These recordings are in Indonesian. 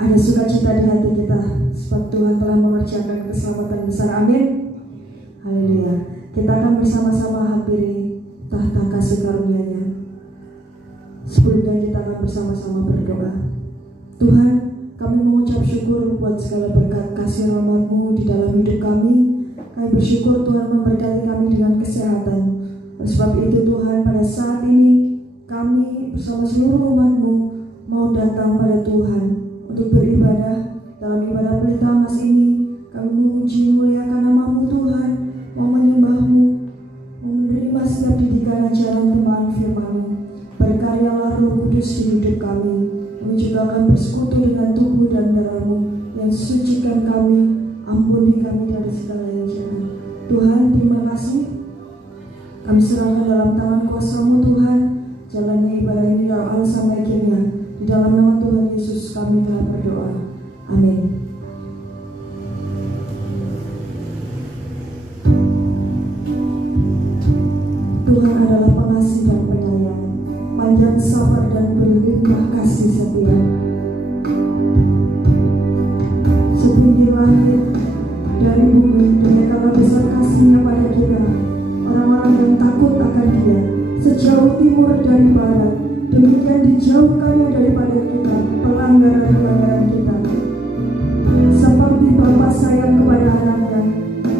Ada sukacita di hati kita sebab Tuhan telah mengerjakan keselamatan besar. Amin. Haleluya. Kita akan bersama-sama hampiri tahta kasih karunia-Nya. Sebelumnya kita akan bersama-sama berdoa. Tuhan, kami mengucap syukur buat segala berkat kasih rahmat-Mu di dalam hidup kami. Kami bersyukur Tuhan memberkati kami dengan kesehatan. Sebab itu Tuhan, pada saat ini kami bersama seluruh umat-Mu mau datang pada Tuhan untuk beribadah. Dalam ibadah pelita Mas ini kami memuji muliakan nama-Mu Tuhan, mau menyembah-Mu, mau menerima setiap didikan ajaran firman firman-Mu. Berkaryalah Roh Kudus di hidup kami. Kami juga akan bersekutu dengan tubuh dan darah-Mu yang sucikan kami, ampuni kami dari segala yang jahat. Tuhan, terima kasih. Kami serahkan dalam tangan kuasa-Mu Tuhan, jalannya ibadah ini dari awal sampai akhirnya. Di dalam nama Tuhan Yesus kami telah berdoa. Amin. Tuhan adalah pengasih dan penyayang, panjang sabar dan berlimpah kasih setia. Setinggi langit dari bumi, demikianlah besar kasih-Nya pada kita, orang-orang yang takut akan Dia. Sejauh timur dari barat, demikian dijauhkannya daripada kita pelanggaran-pelanggaran kita. Seperti Bapa sayang kepada anaknya,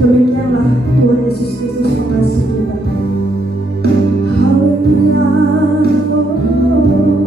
demikianlah Tuhan Yesus Kristus mengasihi kita. Haleluya. Hallelujah.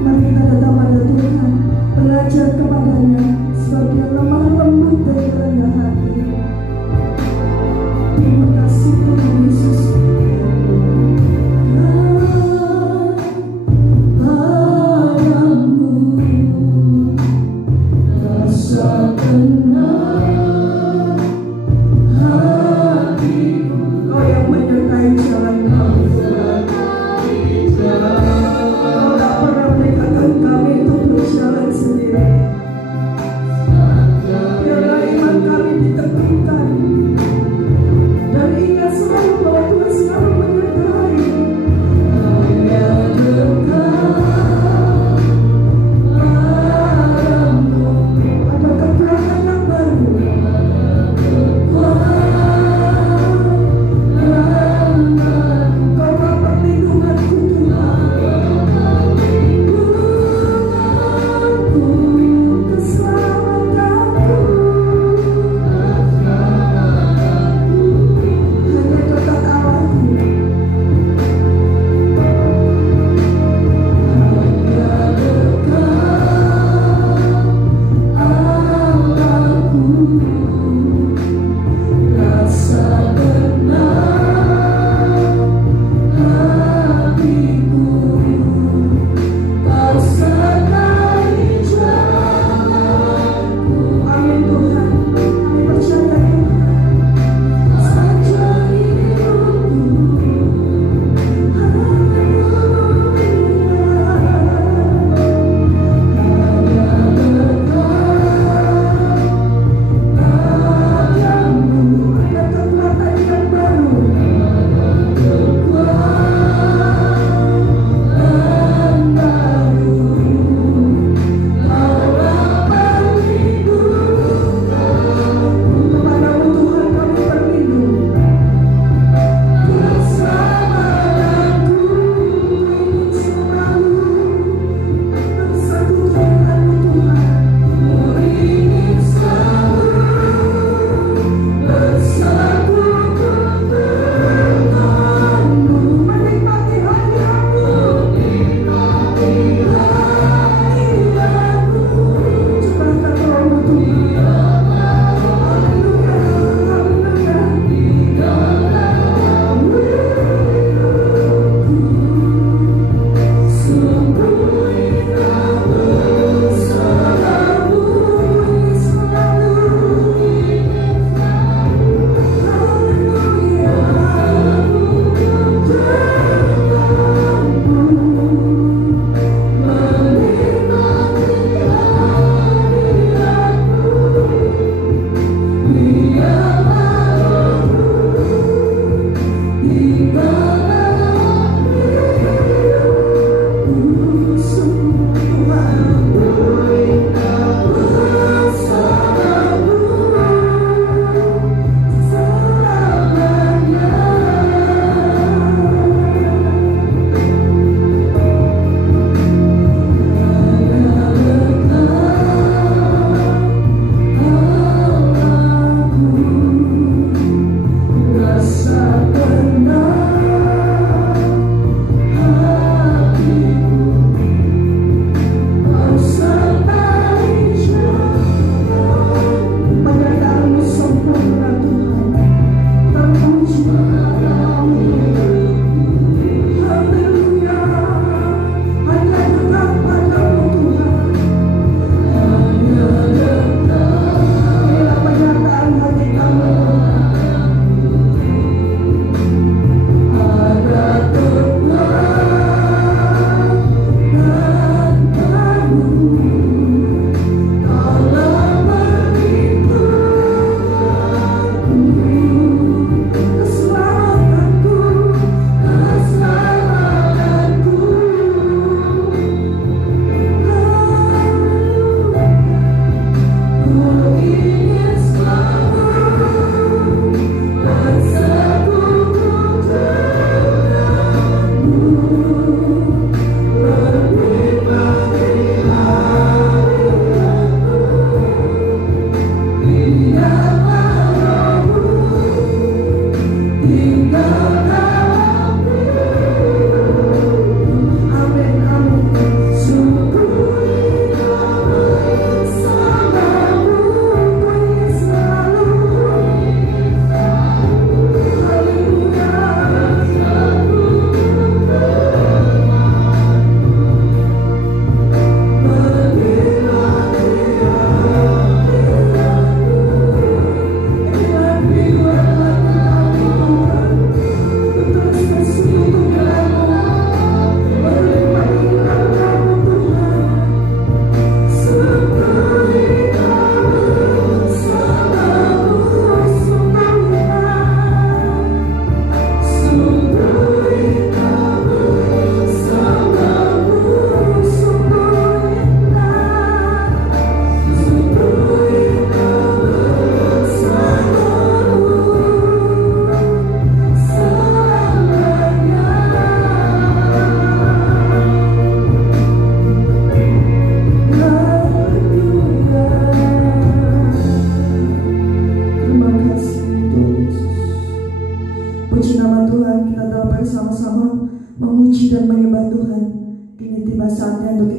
Mari kita datang pada Tuhan, belajar kepadanya, sebab Dia lemah lembut dan rendah hati. Terima kasih Tuhan Yesus. Rasa tenang hatiku, Kau yang menyertai jalan kami. Kau tak pernah meninggalkan kami untuk berjalan sendiri.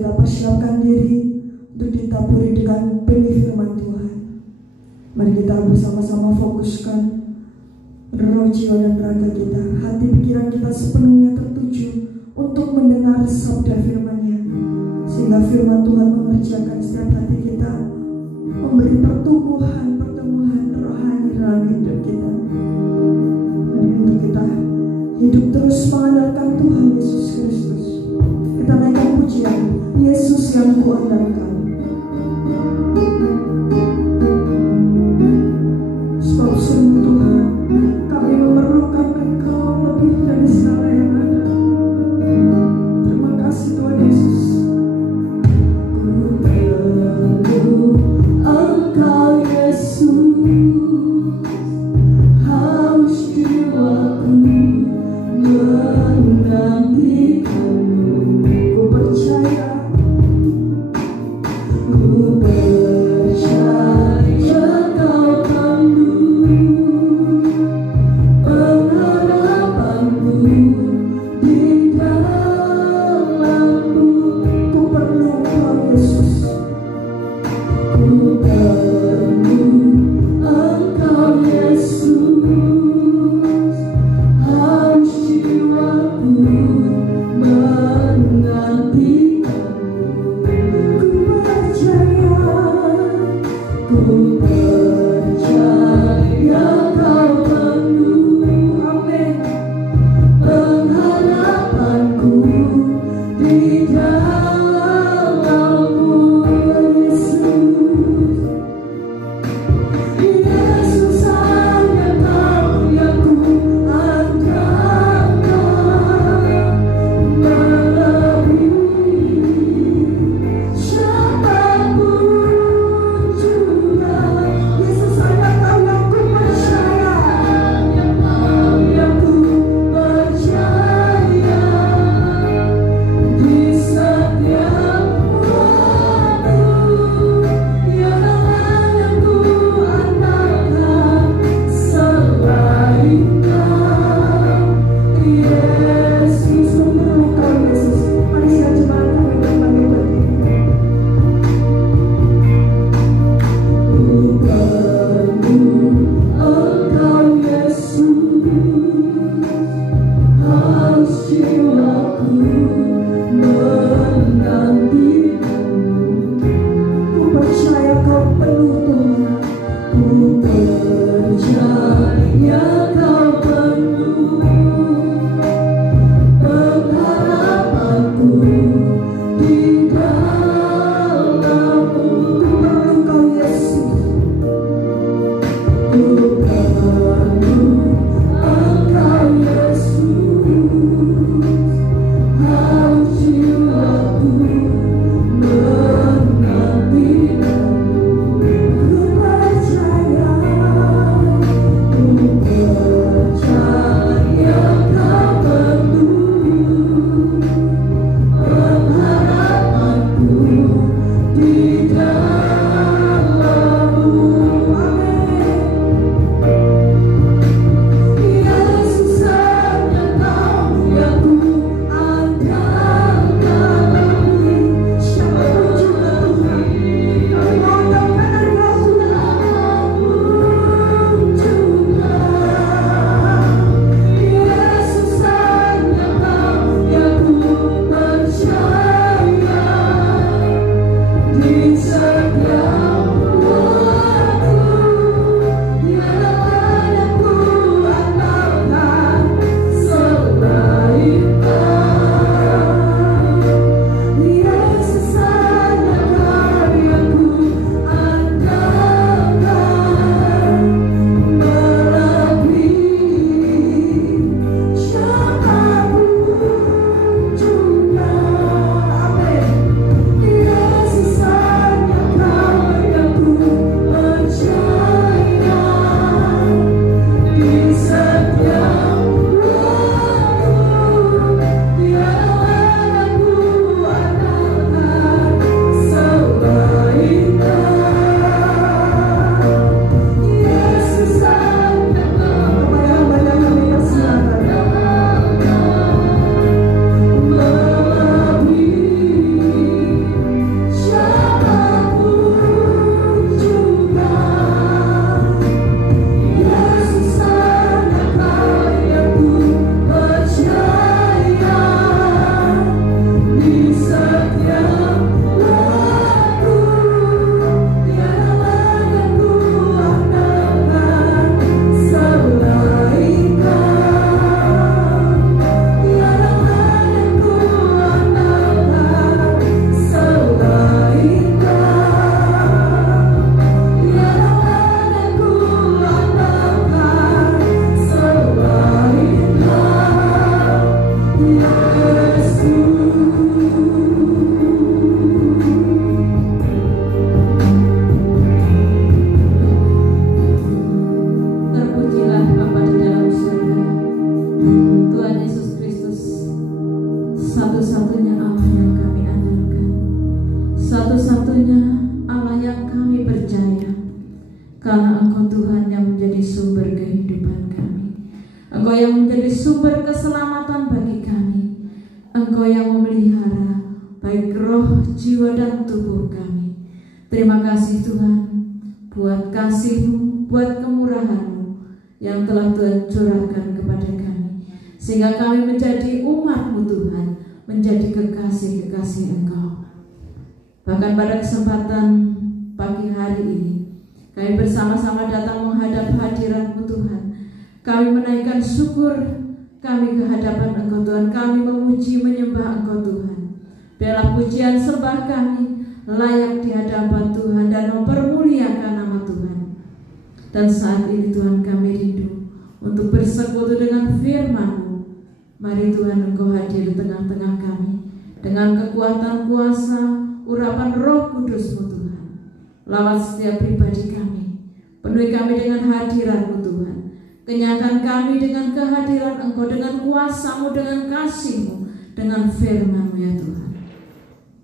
kita persiapkan diri untuk ditaburi dengan benih firman Tuhan. Mari kita bersama-sama fokuskan roh, jiwa, dan raga kita, hati pikiran kita sepenuhnya tertuju untuk mendengar sabda firman-Nya, sehingga firman Tuhan mengerjakan setiap hati kita, memberi pertumbuhan rohani dalam hidup kita. Dan untuk kita hidup terus mengandalkan Tuhan Yesus Kristus. Kita naikkan pujian, Yesus yang kuandalkan. Sebab sungguh Tuhan, kami memerlukan Engkau lebih dari segala yang ada. Terima kasih Tuhan Yesus. Ku perlu Engkau Yesus, haus jiwaku menantikanmu. Ku percaya Kau pandu pengharapanku di dalammu. Ku perlu Kau Yesus, ku perlu Engkau Yesus, haus jiwaku menantikanmu. Ku percaya Kau penuh, amin, pengharapanku di dalammu. Yesus hanya Kau yang ku andalkan, melebihi siapapun juga. satu-satunya Allah yang kami percaya, karena Engkau Tuhan yang menjadi sumber kehidupan kami. Engkau yang menjadi sumber keselamatan bagi kami. Engkau yang memelihara baik roh, jiwa, dan tubuh kami. Terima kasih Tuhan buat kasih-Mu, buat kemurahan-Mu yang telah Tuhan curahkan kepada kami, sehingga kami menjadi umat-Mu Tuhan, menjadi kekasih-kekasih Engkau. Bahkan pada kesempatan pagi hari ini, kami bersama-sama datang menghadap hadirat-Mu Tuhan. Kami menaikkan syukur kami ke hadapan Engkau Tuhan. Kami memuji menyembah Engkau Tuhan. Biarlah pujian sembah kami layak di hadapan Tuhan dan mempermuliakan nama Tuhan. Dan saat ini Tuhan, kami rindu untuk bersekutu dengan firman-Mu. Mari Tuhan, Engkau hadir di tengah-tengah kami dengan kekuatan kuasa urapan Roh Kudus-Mu Tuhan. Lawat setiap pribadi kami, penuhi kami dengan hadirat-Mu Tuhan. Kenyangkan kami dengan kehadiran Engkau, dengan kuasa-Mu, dengan kasih-Mu, dengan firman-Mu ya Tuhan.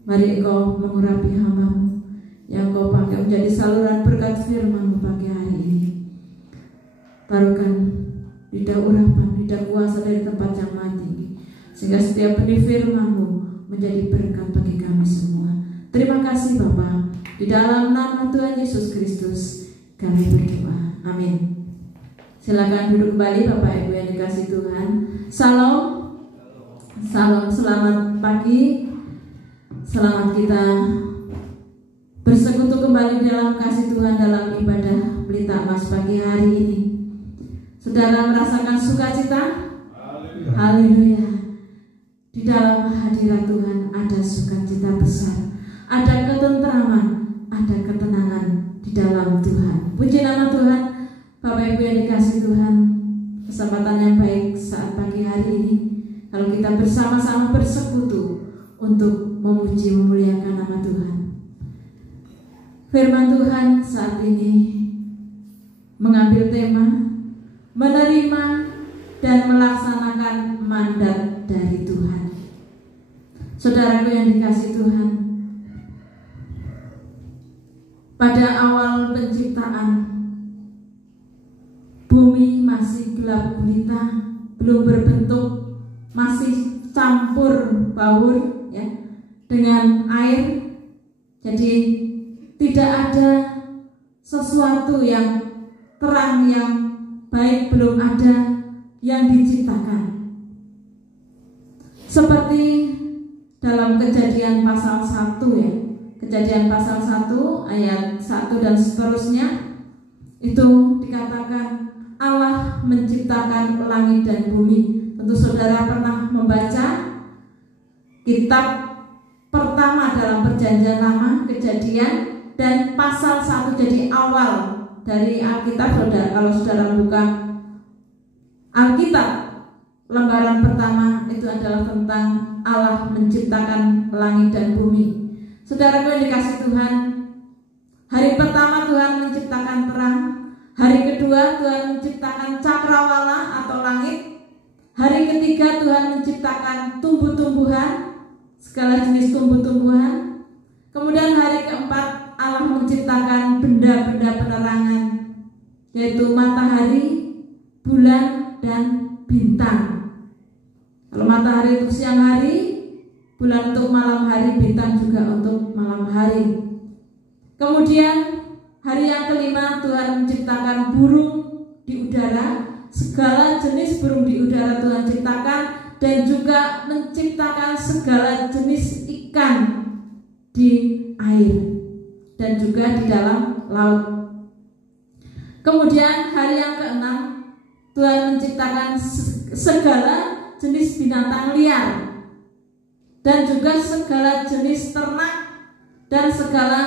Mari Engkau mengurapi hamba-Mu yang Engkau pakai menjadi saluran berkat firman-Mu pagi hari ini. Taruhkan lidah urapan, lidah kuasa dari tempat yang maha tinggi, sehingga setiap benih firman-Mu menjadi berkat bagi kami semua. Terima kasih Bapa. Di dalam nama Tuhan Yesus Kristus kami berdoa. Amin. Silakan duduk kembali Bapak Ibu yang dikasihi Tuhan. Salam. Salam, selamat pagi. Selamat kita bersekutu kembali dalam kasih Tuhan dalam ibadah Pelita Emas pagi hari ini. Saudara merasakan sukacita? Haleluya. Di dalam hadirat Tuhan ada sukacita besar, ada ketentraman, ada ketenangan di dalam Tuhan. Puji nama Tuhan. Bapak Ibu yang dikasihi Tuhan, kesempatan yang baik saat pagi hari ini kalau kita bersama-sama bersekutu untuk memuji memuliakan nama Tuhan. Firman Tuhan saat ini mengambil tema menerima dan melaksanakan mandat dari Tuhan. Saudaraku yang dikasihi Tuhan, pada awal penciptaan bumi masih gelap gulita, belum berbentuk, masih campur baur ya dengan air. Jadi tidak ada sesuatu yang terang, yang baik, belum ada yang diciptakan. Seperti dalam Kejadian pasal 1 ya. Kejadian pasal 1 ayat 1 dan seterusnya itu dikatakan Allah menciptakan langit dan bumi. Tentu saudara pernah membaca kitab pertama dalam Perjanjian Lama, Kejadian, dan pasal 1 jadi awal dari Alkitab. Saudara, kalau saudara buka Alkitab lembaran pertama itu adalah tentang Allah menciptakan langit dan bumi. Saudara yang dikasihi Tuhan, hari pertama Tuhan menciptakan terang. Hari kedua Tuhan menciptakan cakrawala atau langit. Hari ketiga Tuhan menciptakan tumbuh-tumbuhan, segala jenis tumbuh-tumbuhan. Kemudian hari keempat Allah menciptakan benda-benda penerangan, yaitu matahari, bulan, dan bintang. Kalau matahari untuk siang hari, bulan untuk malam hari, bintang juga untuk malam hari. Kemudian hari yang kelima Tuhan menciptakan burung di udara, segala jenis burung di udara Tuhan ciptakan, dan juga menciptakan segala jenis ikan di air dan juga di dalam laut. Kemudian hari yang keenam Tuhan menciptakan segala jenis binatang liar dan juga segala jenis ternak dan segala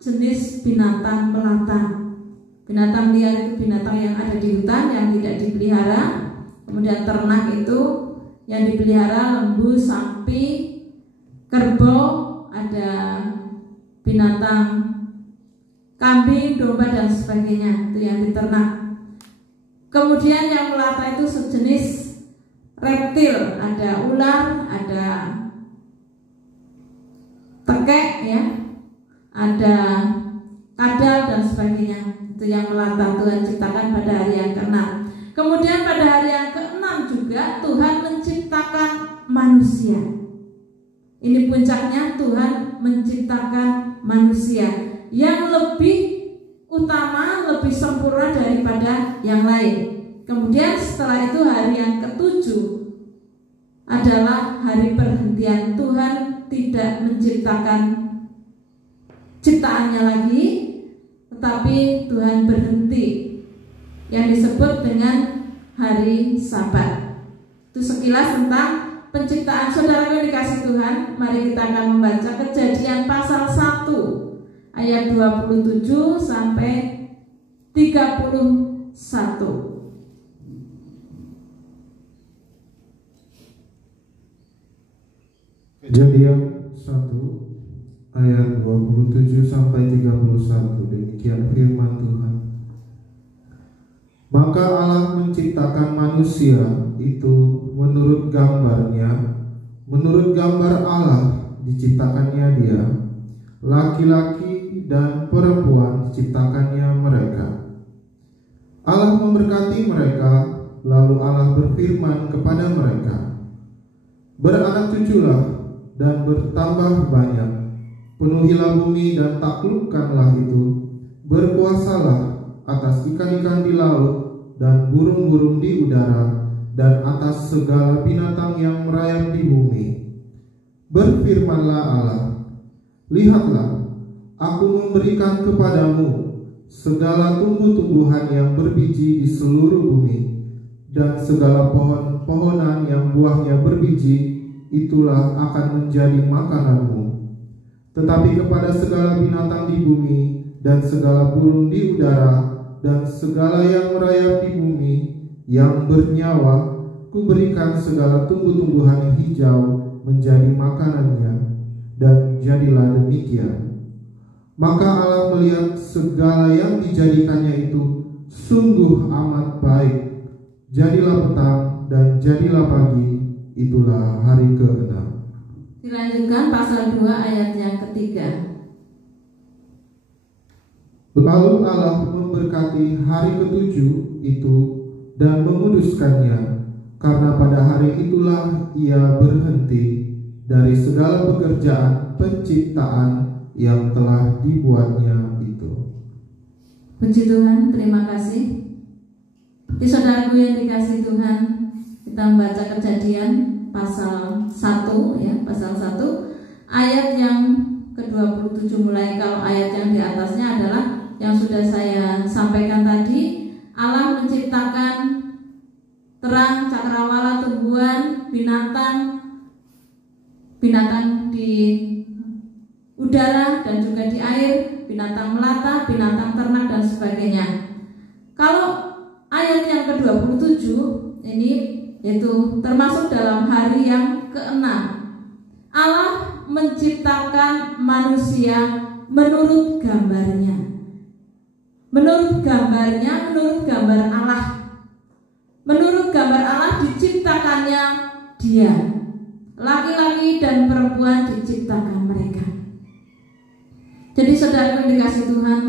jenis binatang melata. Binatang liar itu binatang yang ada di hutan yang tidak dipelihara. Kemudian ternak itu yang dipelihara, lembu, sapi, kerbau, ada binatang kambing, domba, dan sebagainya. Itu yang diternak. Kemudian yang melata itu sejenis reptil, ada ular, ada tekek ya, ada kadal dan sebagainya. Itu yang melata Tuhan ciptakan pada hari yang ke-6. Kemudian pada hari yang ke-6 juga Tuhan menciptakan manusia. Ini puncaknya, Tuhan menciptakan manusia yang lebih utama, lebih sempurna daripada yang lain. Kemudian setelah itu hari yang ke-7 adalah hari perhentian. Tuhan tidak menciptakan ciptaannya lagi, tetapi Tuhan berhenti, yang disebut dengan hari Sabat. Itu sekilas tentang penciptaan. Saudara yang dikasih Tuhan, mari kita akan membaca Kejadian pasal 1 ayat 27 sampai 31. Kejadian 1 ayat 27 sampai 31. Demikian firman Tuhan. Maka Allah menciptakan manusia itu menurut gambarnya, menurut gambar Allah diciptakannya dia, laki-laki dan perempuan diciptakannya mereka. Allah memberkati mereka, lalu Allah berfirman kepada mereka, beranak cuculah dan bertambah banyak, penuhilah bumi dan taklukkanlah itu, berkuasalah atas ikan-ikan di laut dan burung-burung di udara dan atas segala binatang yang merayap di bumi. Berfirmanlah Allah, lihatlah, aku memberikan kepadamu segala tumbuh-tumbuhan yang berbiji di seluruh bumi, dan segala pohon-pohonan yang buahnya berbiji, itulah akan menjadi makananmu. Tetapi kepada segala binatang di bumi dan segala burung di udara dan segala yang merayap di bumi yang bernyawa, kuberikan segala tumbuh-tumbuhan hijau menjadi makanannya. Dan jadilah demikian. Maka Allah melihat segala yang dijadikannya itu sungguh amat baik. Jadilah petang dan jadilah pagi, itulah hari ke-6. Dilanjutkan pasal 2 ayat yang ketiga. Lalu Allah memberkati hari ke-7 itu dan menguduskannya, karena pada hari itulah ia berhenti dari segala pekerjaan penciptaan yang telah dibuatnya itu. Puji Tuhan, terima kasih. Di saudaraku yang dikasih Tuhan, kita membaca Kejadian pasal 1 ya, pasal 1 ayat yang ke-27 mulai. Kalau ayat yang di atasnya adalah yang sudah saya sampaikan tadi. Allah menciptakan terang, cakrawala, tumbuhan, binatang di udara dan juga di air, binatang melata, binatang ternak dan sebagainya. Kalau ayat yang ke-27 ini yaitu termasuk dalam hari yang ke-6. Allah menciptakan manusia menurut gambarnya. Menurut gambarnya, menurut gambar Allah. Menurut gambar Allah diciptakannya dia. Laki-laki dan perempuan diciptakan mereka. Jadi saudara yang dikasih Tuhan,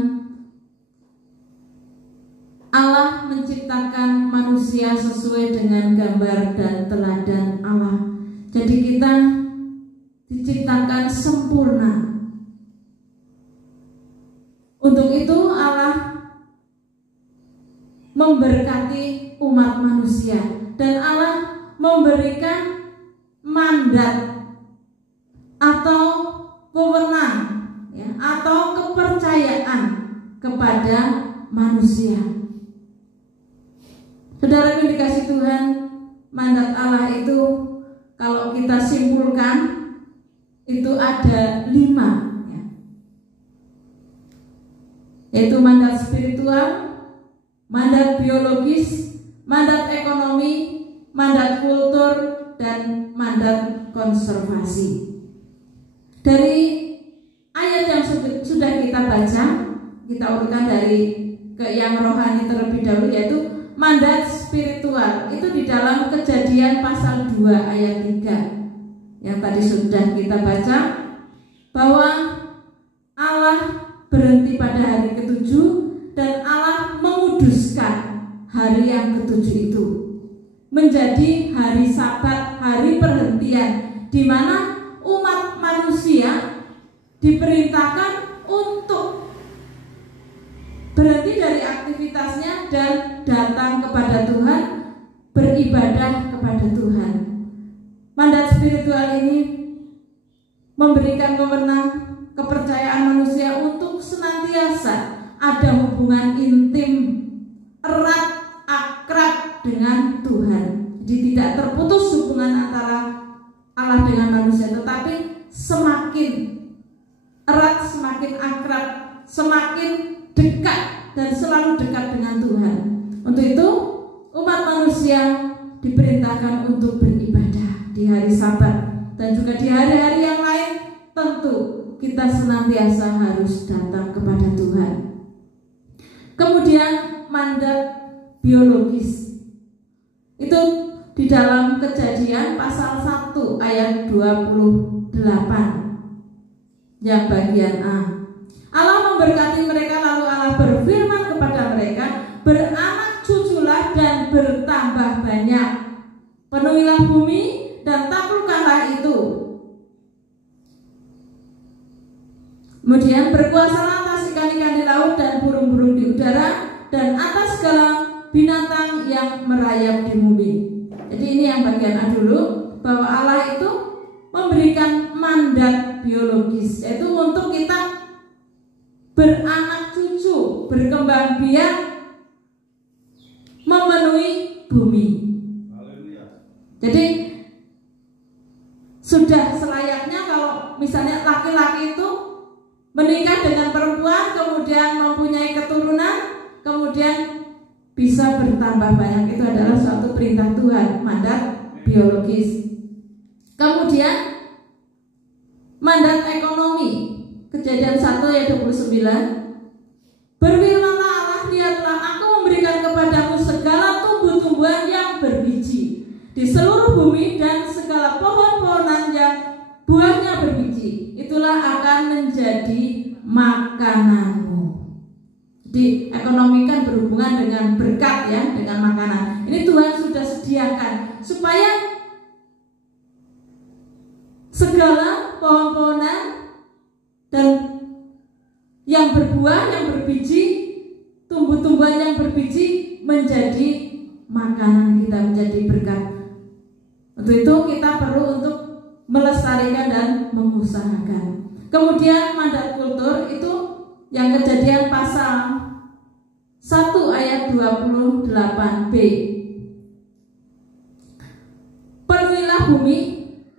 Allah menciptakan manusia sesuai dengan gambar dan teladan Allah. Jadi kita diciptakan sempurna. Untuk itu Allah memberkati umat manusia, dan Allah memberikan mandat atau wewenang ya, atau kepercayaan kepada manusia. Saudara yang dikasih Tuhan, mandat Allah itu kalau kita simpulkan itu ada 5 ya. Yaitu mandat spiritual, mandat biologis, mandat ekonomi, mandat kultur, dan mandat konservasi. Dari ayat yang sudah kita baca, kita urutkan dari ke yang rohani terlebih dahulu, yaitu mandat spiritual. Itu di dalam Kejadian pasal 2 ayat 3 yang tadi sudah kita baca, bahwa Allah berhenti pada hari ketujuh dan Allah menguduskan hari yang ketujuh itu menjadi hari Sabat, hari perhentian, di mana umat manusia diperintahkan untuk berhenti dari aktivitasnya dan datang kepada Tuhan, beribadah kepada Tuhan. Mandat spiritual ini memberikan kepercayaan manusia untuk senantiasa ada hubungan intim, erat, akrab dengan Tuhan. Jadi tidak terputus hubungan antara Allah dengan manusia, tetapi semakin erat, semakin akrab, semakin dekat dan selalu dekat dengan Tuhan. Untuk itu umat manusia diperintahkan untuk beribadah di hari Sabat dan juga di hari-hari yang lain. Tentu kita senantiasa harus datang kepada Tuhan. Kemudian mandat biologis itu di dalam Kejadian pasal 1 ayat 28 yang bagian A. Allah memberkati mereka, lalu Allah berfirman kepada mereka, beranak cuculah dan bertambah banyak, penuhilah bumi dan taklukkanlah itu. Kemudian berkuasalah atas ikan-ikan di laut dan burung-burung di udara dan atas segala binatang yang merayap di bumi. Jadi ini yang bagian A dulu, bahwa Allah itu memberikan mandat biologis, yaitu untuk kita beranak cucu, berkembang biak, memenuhi bumi. Jadi sudah selayaknya kalau misalnya laki-laki itu menikah dengan perempuan, kemudian mempunyai keturunan, kemudian bisa bertambah banyak. Itu adalah suatu perintah Tuhan, mandat biologis. Kemudian mandat ekonomi, Kejadian 1 ayat 29, berfirmanlah Allah, lihatlah aku memberikan kepadamu segala tumbuh-tumbuhan yang berbiji di seluruh bumi dan segala pohon-pohonan yang buahnya berbiji, itulah akan menjadi makananmu. Jadi ekonomi kan berhubungan dengan berkat ya, dengan makanan. Ini Tuhan sudah sediakan supaya segala pohon-pohonan dan yang berbuah, yang berbiji, tumbuh-tumbuhan yang berbiji menjadi makanan kita, menjadi berkat. Untuk itu kita perlu untuk melestarikan dan mengusahakan. Kemudian mandat kultur itu yang Kejadian pasal 1 ayat 28b. Penuhilah bumi,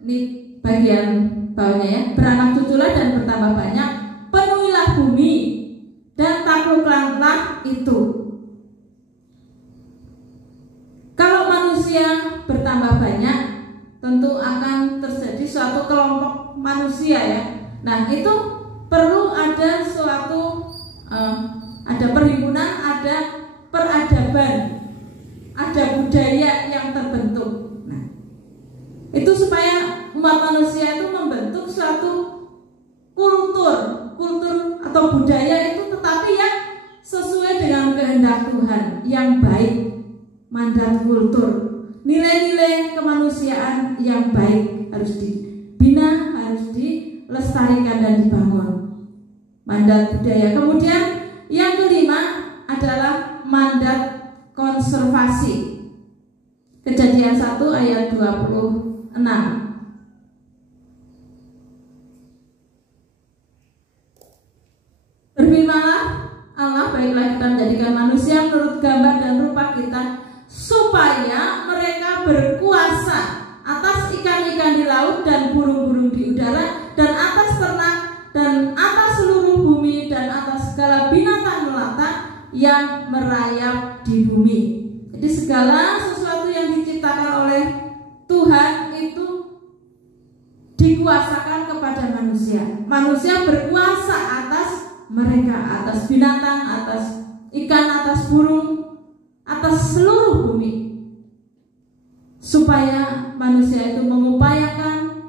ini bagian bawahnya ya, beranak cuculah dan bertambah banyak, penuhilah bumi dan taklukkanlah itu. Kalau manusia bertambah banyak, tentu akan terjadi suatu kelompok manusia ya. Nah itu perlu ada suatu ada perhimpunan, ada peradaban, ada budaya yang terbentuk. Nah itu supaya umat manusia itu membentuk suatu kultur atau budaya itu, tetapi yang sesuai dengan kehendak Tuhan, yang baik. Mandat kultur, nilai-nilai kemanusiaan yang baik harus dibina, harus dilestarikan dan dibangun. Mandat budaya. Kemudian yang kelima adalah mandat konservasi. Kejadian 1 ayat 26. Berfirmanlah Allah, baiklah kita menjadikan manusia menurut gambar dan rupa kita, supaya mereka berkuasa atas ikan-ikan di laut dan burung-burung di udara dan atas ternak dan atas seluruh bumi dan atas segala binatang melata yang merayap di bumi. Jadi segala sesuatu yang diciptakan oleh Tuhan itu dikuasakan kepada manusia. Manusia berkuasa atas mereka, atas binatang, atas ikan, atas burung, atas seluruh bumi, supaya manusia itu mengupayakan,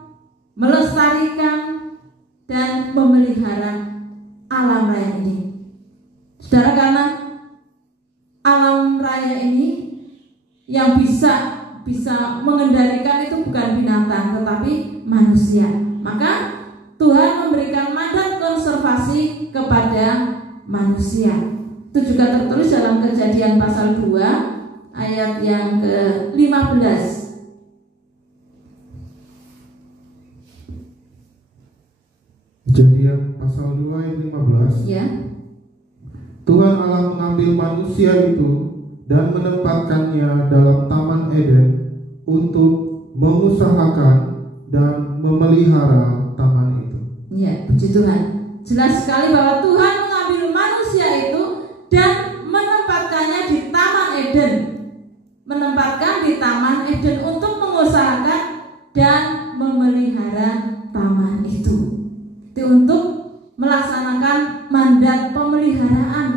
melestarikan dan memelihara alam raya yang bisa mengendalikan itu bukan binatang tetapi manusia. Maka Tuhan memberikan mandat konservasi kepada manusia. Itu juga tertulis dalam Kejadian pasal 2 ayat yang ke-15. Kejadian pasal 2 ayat 15. Ya. Tuhan Allah mengambil manusia itu dan menempatkannya dalam Taman Eden untuk mengusahakan dan memelihara taman itu. Ya, puji Tuhan. Jelas sekali bahwa Tuhan mengambil manusia itu dan menempatkannya di Taman Eden. Menempatkan di Taman Eden untuk mengusahakan dan memelihara taman itu. Itu untuk melaksanakan mandat pemeliharaan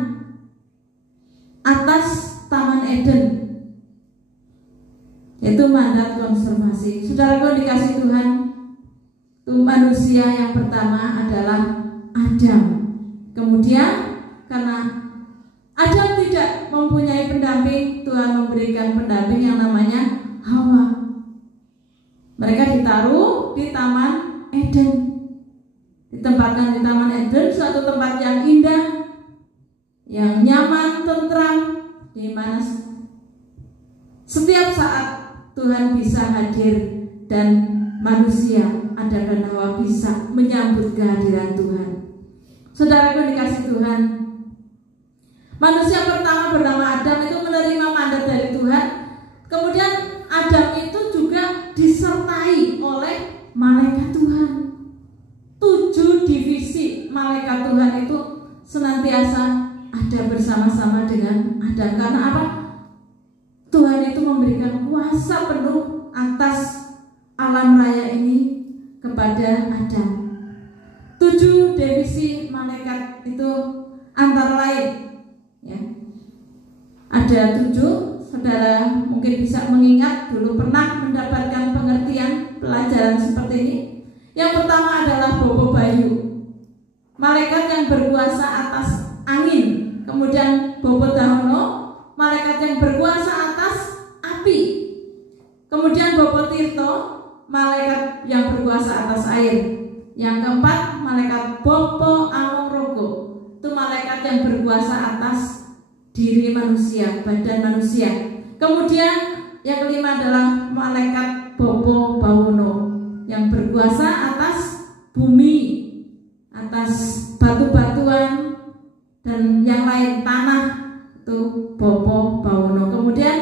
atas Taman Eden. Itu mandat konservasi. Saudaraku dikasih Tuhan, manusia yang pertama adalah Adam. Kemudian karena Adam tidak mempunyai pendamping, Tuhan memberikan pendamping yang namanya Hawa. Mereka ditaruh di Taman Eden. Ditempatkan di Taman Eden, suatu tempat yang indah, yang nyaman, tentram, di mana setiap saat Tuhan bisa hadir dan manusia Adam dan Hawa bisa menyambut kehadiran Tuhan. Saudaraku dikasih Tuhan, manusia pertama bernama Adam itu menerima mandat dari Tuhan. Kemudian Adam itu juga disertai oleh malaikat Tuhan. 7 divisi malaikat Tuhan itu senantiasa ada bersama-sama dengan Adam. Karena apa? Tuhan itu memberikan kuasa penuh atas alam raya ini kepada Adam. 7 divisi malaikat itu antara lain, ya. Ada 7. Saudara mungkin bisa mengingat dulu pernah mendapatkan pengertian pelajaran seperti ini. Yang pertama adalah Bobo Bayu, malaikat yang berkuasa atas angin. Kemudian Bobo Dahono, malaikat yang berkuasa atas api. Kemudian Bobo Tirto, malaikat yang berkuasa atas air. Yang keempat, malaikat Bobo Among-Rogo, itu malaikat yang berkuasa atas diri manusia, badan manusia. Kemudian yang kelima adalah malaikat Bobo Bawono, yang berkuasa atas bumi, atas batu-batuan dan yang lain, tanah, itu Bobo Bawono. Kemudian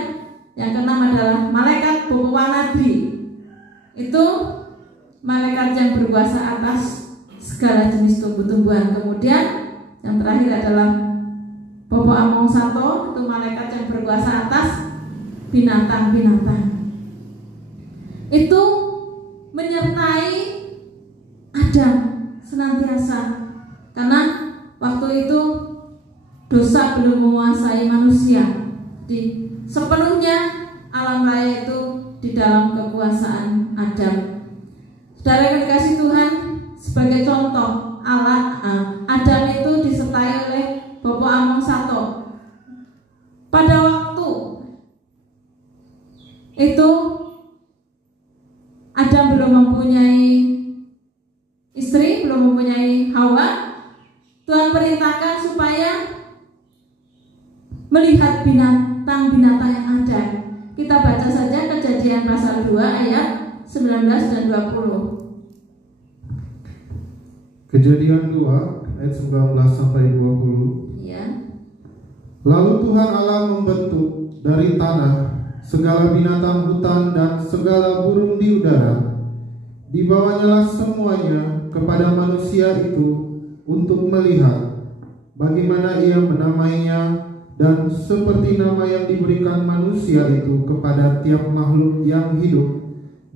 yang keenam adalah malaikat Bobo Wanadri, itu malaikat yang berkuasa atas segala jenis tumbuh-tumbuhan. Kemudian yang terakhir adalah Bobo Among Sato, itu malaikat yang berkuasa atas binatang-binatang. Itu menyertai Adam senantiasa, karena waktu itu dosa belum menguasai manusia. Di sepenuhnya alam raya itu di dalam kekuasaan Adam. Saudara yang dikasih Tuhan, sebagai contoh Adam itu disertai oleh Bobo Among Sato. Pada waktu itu Adam belum mempunyai istri, belum mempunyai Hawa. Tuhan perintahkan supaya melihat binatang-binatang yang ada. Kita baca saja Kejadian pasal 2 ayat 19 dan 20. Kejadian 2 ayat 19 sampai 20. Ya. Lalu Tuhan Allah membentuk dari tanah segala binatang hutan dan segala burung di udara. Dibawanyalah semuanya kepada manusia itu untuk melihat bagaimana ia menamainya, dan seperti nama yang diberikan manusia itu kepada tiap makhluk yang hidup,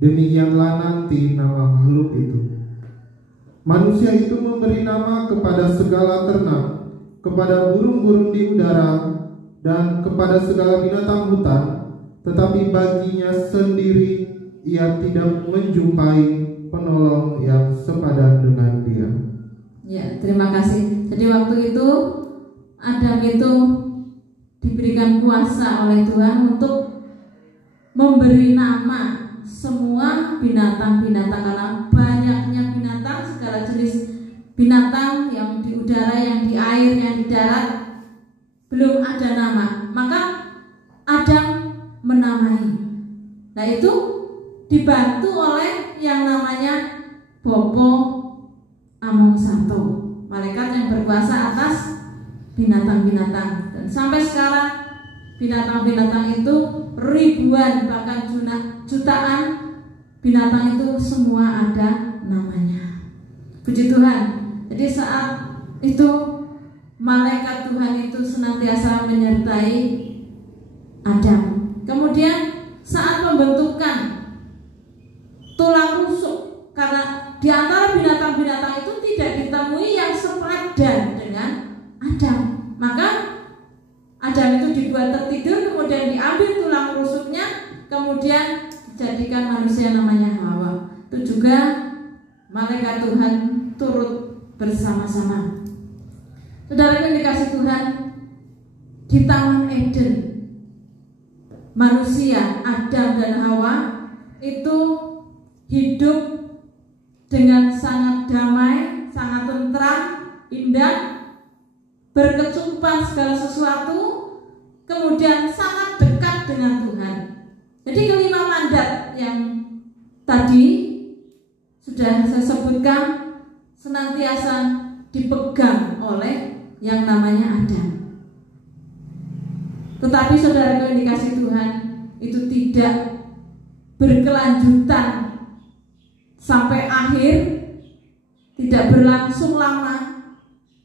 demikianlah nanti nama makhluk itu. Manusia itu memberi nama kepada segala ternak, kepada burung-burung di udara, dan kepada segala binatang hutan, tetapi baginya sendiri ia tidak menjumpai penolong yang sepadan dengan dia. Ya, terima kasih. Jadi waktu itu Adam itu diberikan kuasa oleh Tuhan untuk memberi nama semua binatang-binatang, karena banyaknya binatang, segala jenis binatang yang di udara, yang di air, yang di darat, belum ada nama. Maka Adam menamai. Nah itu dibantu oleh yang namanya Bopo Amongsato, malaikat yang berkuasa atas binatang-binatang. Dan sampai sekarang binatang-binatang itu ribuan, bahkan jutaan binatang itu semua ada namanya. Puji Tuhan. Jadi saat itu malaikat Tuhan itu senantiasa menyertai Adam. Kemudian saat pembentukan tulang rusuk, karena di antara binatang-binatang itu tidak ditemui yang sepadan dengan Adam, maka Adam itu dibuat tertidur, kemudian diambil tulang rusuknya, kemudian dijadikan manusia namanya Hawa. Itu juga malaikat Tuhan turut bersama-sama. Saudara yang dikasih Tuhan, di Taman Eden, manusia Adam dan Hawa itu hidup dengan sangat damai, sangat tentram, indah, berkecukupan segala sesuatu, kemudian sangat dekat dengan Tuhan. Jadi kelima mandat yang tadi sudah saya sebutkan senantiasa dipegang oleh yang namanya Adam. Tetapi saudara yang dikasih Tuhan, itu tidak berkelanjutan sampai akhir, tidak berlangsung lama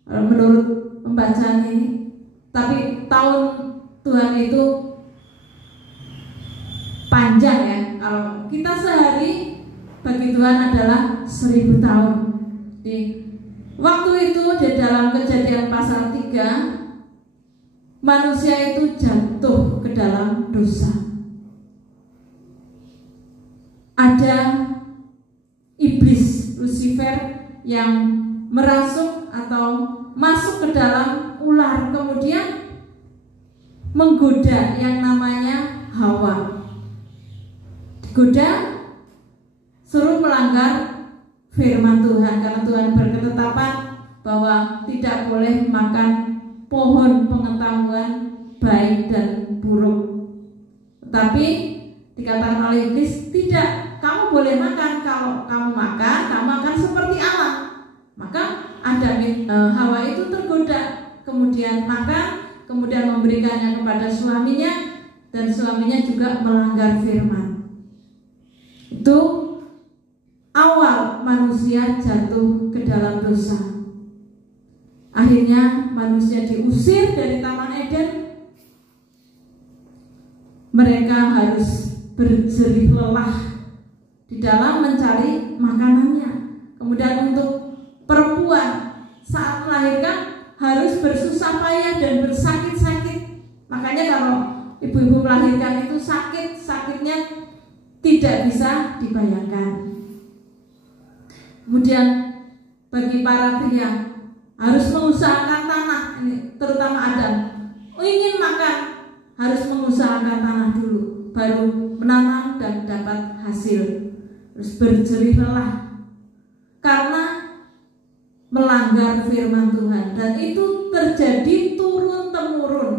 menurut pembacaan ini. Tapi tahun Tuhan itu panjang ya. Kalau kita sehari bagi Tuhan adalah 1000 tahun. Di waktu itu di dalam Kejadian pasal 3, manusia itu jatuh ke dalam dosa. Ada iblis Lucifer yang merasuk atau masuk ke dalam ular, kemudian menggoda yang namanya Hawa. Digoda, suruh melanggar firman Tuhan, karena Tuhan berketetapan bahwa tidak boleh makan pohon pengetahuan baik dan buruk. Tetapi dikatakan oleh iblis, tidak, kamu boleh makan. Kalau kamu makan, kamu akan seperti Allah. Maka Hawa itu tergoda, kemudian makan, kemudian memberikannya kepada suaminya, dan suaminya juga melanggar firman. Itu awal manusia jatuh ke dalam dosa. Akhirnya manusia diusir dari Taman Eden. Mereka harus berjerih lelah di dalam mencari makanannya. Kemudian untuk perempuan saat melahirkan harus bersusah payah dan bersakit-sakit. Makanya kalau ibu-ibu melahirkan itu sakitnya tidak bisa dibayangkan. Kemudian bagi para pria harus mengusahakan tanah, ini terutama Adam, ingin makan harus mengusahakan tanah dulu, baru menanam dan dapat hasil. Terus berjerih lelah karena melanggar firman Tuhan, dan itu terjadi turun temurun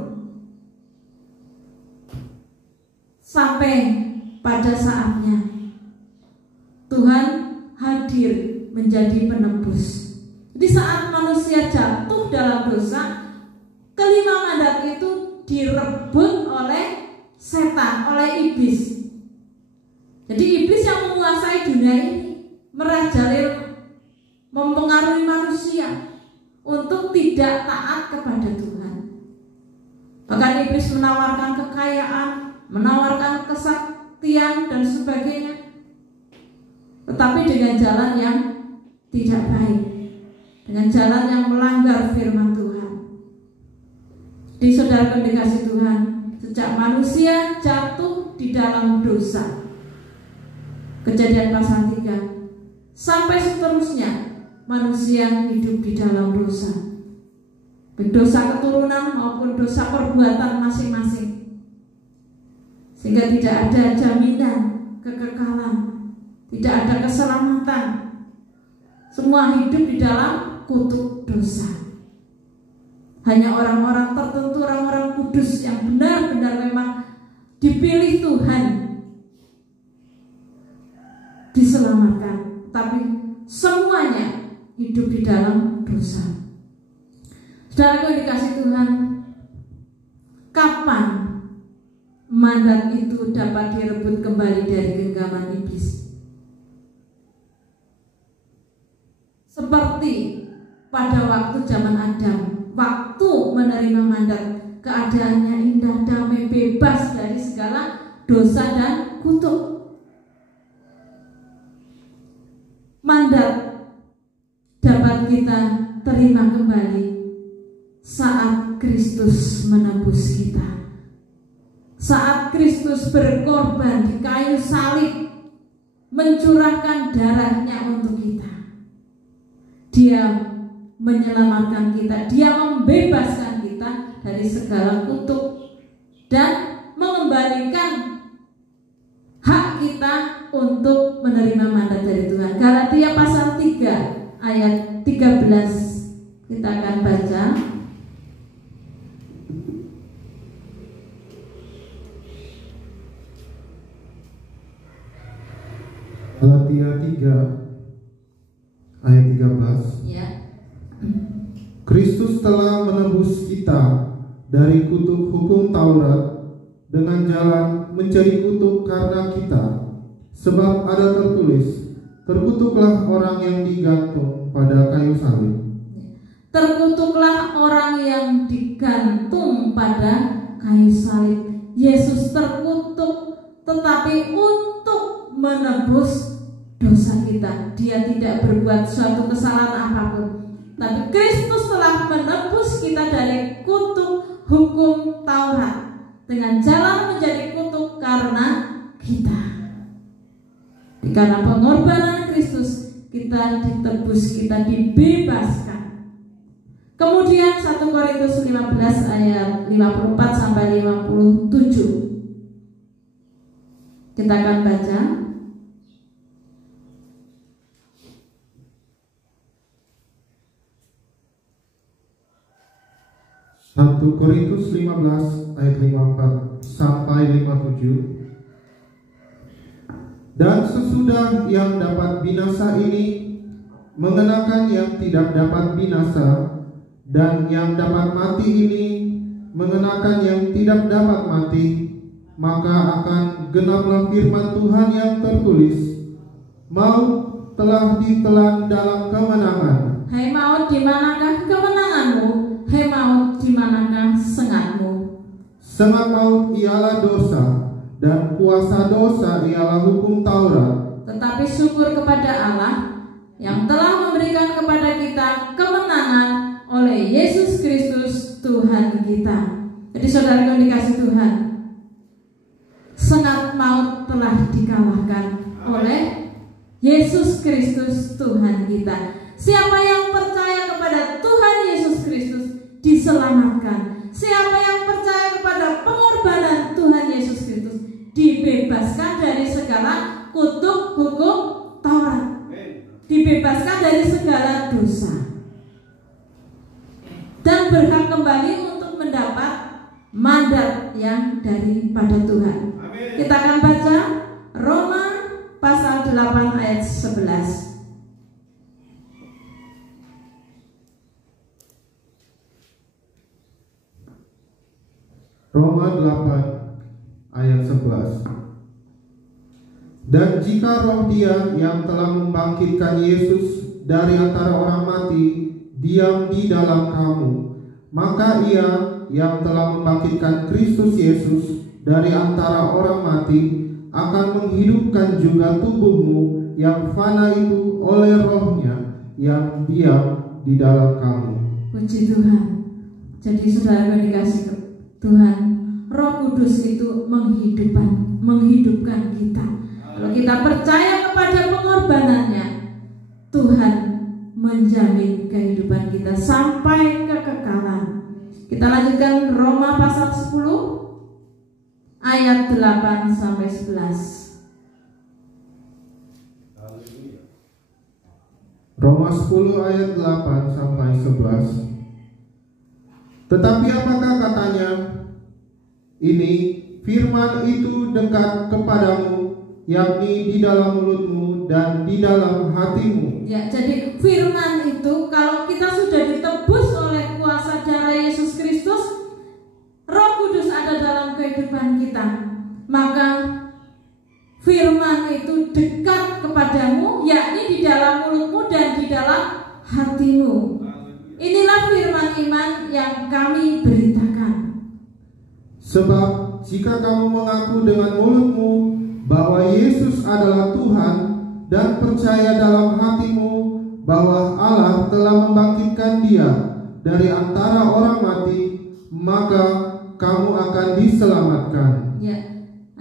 sampai pada saatnya Tuhan hadir menjadi penebus. Di saat manusia jatuh dalam dosa, kelima mandat itu direbut oleh setan, oleh iblis. Jadi iblis yang menguasai dunia ini, merajalela, mempengaruhi manusia untuk tidak taat kepada Tuhan. Bahkan iblis menawarkan kekayaan, menawarkan kesaktian dan sebagainya, tetapi dengan jalan yang tidak baik, dengan jalan yang melanggar firman Tuhan. Di saudara dikasih Tuhan, sejak manusia jatuh di dalam dosa, Kejadian pasal 3, sampai seterusnya manusia hidup di dalam dosa, dosa keturunan maupun dosa perbuatan masing-masing. sehingga tidak ada jaminan kekekalan, tidak ada keselamatan. Semua hidup di dalam kutuk dosa. Hanya orang-orang tertentu, orang-orang kudus yang benar-benar memang dipilih Tuhan diselamatkan. Tapi semuanya hidup di dalam dosa. Saudara yang dikasih Tuhan, kapan mandat itu dapat direbut kembali dari genggaman iblis? Seperti pada waktu zaman Adam, waktu menerima mandat, keadaannya indah, damai, bebas dari segala dosa dan kutuk. Mandat dapat kita terima kembali saat Kristus menebus kita, saat Kristus berkorban di kayu salib, mencurahkan darahnya untuk kita. Dia menyelamatkan kita, dia membebaskan kita dari segala kutuk dan mengembalikan hak kita untuk menerima mandat dari Tuhan. Galatia pasal 3 ayat 13 kita akan baca. Galatia 3 ayat 13. Ya. Kristus telah menebus kita dari kutuk hukum Taurat dengan jalan menjadi kutuk karena kita. Sebab ada tertulis, terkutuklah orang yang digantung pada kayu salib. Terkutuklah orang yang digantung pada kayu salib. Yesus terkutuk, tetapi untuk menebus dosa kita. Dia tidak berbuat suatu kesalahan apapun, tapi Kristus telah menebus kita dari kutuk hukum Taurat dengan jalan menjadi kutuk karena kita. Karena pengorbanan Kristus kita ditebus, kita dibebaskan. Kemudian 1 Korintus 15 ayat 54 sampai 57 kita akan baca. 1 Korintus 15 ayat 54 sampai 57. Dan sesudah yang dapat binasa ini mengenakan yang tidak dapat binasa, dan yang dapat mati ini mengenakan yang tidak dapat mati, maka akan genaplah firman Tuhan yang tertulis, maut telah ditelan dalam kemenangan. Hai maut, di manakah kemenanganmu? Hai maut, di manakah sengatmu? Sengat maut ialah dosa, dan kuasa dosa ialah hukum Taurat. Tetapi syukur kepada Allah yang telah memberikan kepada kita kemenangan oleh Yesus Kristus Tuhan kita. Jadi saudara yang dikasih Tuhan, sengat maut telah dikalahkan oleh Yesus Kristus Tuhan kita. Siapa yang percaya kepada Tuhan Yesus Kristus diselamatkan. Siapa yang percaya kepada pengorbanan Tuhan Yesus Kristus dibebaskan dari segala kutuk hukum Taurat, dibebaskan dari segala dosa, dan berhak kembali untuk mendapat mandat yang daripada Tuhan. Kita akan baca Roma pasal 8 ayat 11. Roma 8 ayat 11. Dan jika roh Dia yang telah membangkitkan Yesus dari antara orang mati diam di dalam kamu, maka Ia yang telah membangkitkan Kristus Yesus dari antara orang mati akan menghidupkan juga tubuhmu yang fana itu oleh rohnya yang diam di dalam kamu. Puji Tuhan. Jadi saudara yang dikasih Tuhan, Roh Kudus itu menghidupkan kita. Kalau kita percaya kepada pengorbanannya, Tuhan menjamin kehidupan kita sampai kekekalan. Kita lanjutkan Roma pasal 10 ayat 8 sampai 11. Roma 10 ayat 8 sampai 11. Tetapi apakah katanya? Ini firman itu dekat kepadamu, yakni di dalam mulutmu dan di dalam hatimu. Ya, jadi firman itu kalau kita sudah ditebus oleh kuasa darah Yesus Kristus, Roh Kudus ada dalam kehidupan kita, maka firman itu dekat kepadamu, yakni di dalam mulutmu dan di dalam hatimu. Inilah firman iman yang kami beritakan. Sebab jika kamu mengaku dengan mulutmu bahwa Yesus adalah Tuhan dan percaya dalam hatimu bahwa Allah telah membangkitkan Dia dari antara orang mati, maka kamu akan diselamatkan. Ya,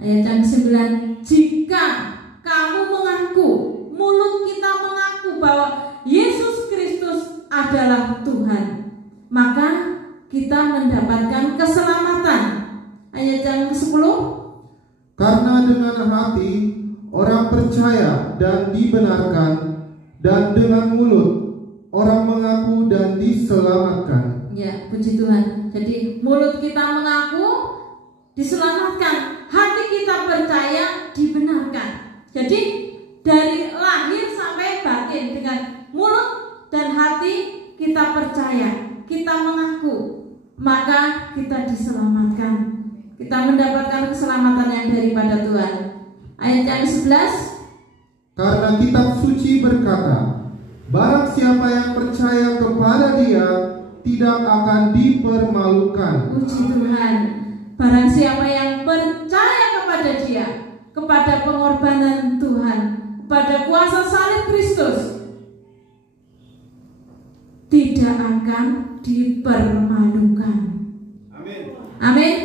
ayat yang 9. Jika kamu mengaku, mulut kita mengaku bahwa Yesus Kristus adalah Tuhan, maka kita mendapatkan keselamatan. Ayat yang ke-10. Karena dengan hati orang percaya dan dibenarkan, dan dengan mulut orang mengaku dan diselamatkan. Ya, puji Tuhan. Jadi mulut kita mengaku, diselamatkan. Hati kita percaya, dibenarkan. Jadi dari lahir sampai batin, dengan mulut dan hati kita percaya, kita mengaku, maka kita diselamatkan. Kita mendapatkan keselamatan yang daripada Tuhan. Ayat yang 11. Karena kitab suci berkata, barang siapa yang percaya kepada Dia tidak akan dipermalukan. Puji Tuhan. Barang siapa yang percaya kepada Dia, kepada pengorbanan Tuhan, kepada kuasa salib Kristus, tidak akan dipermalukan. Amin. Amin.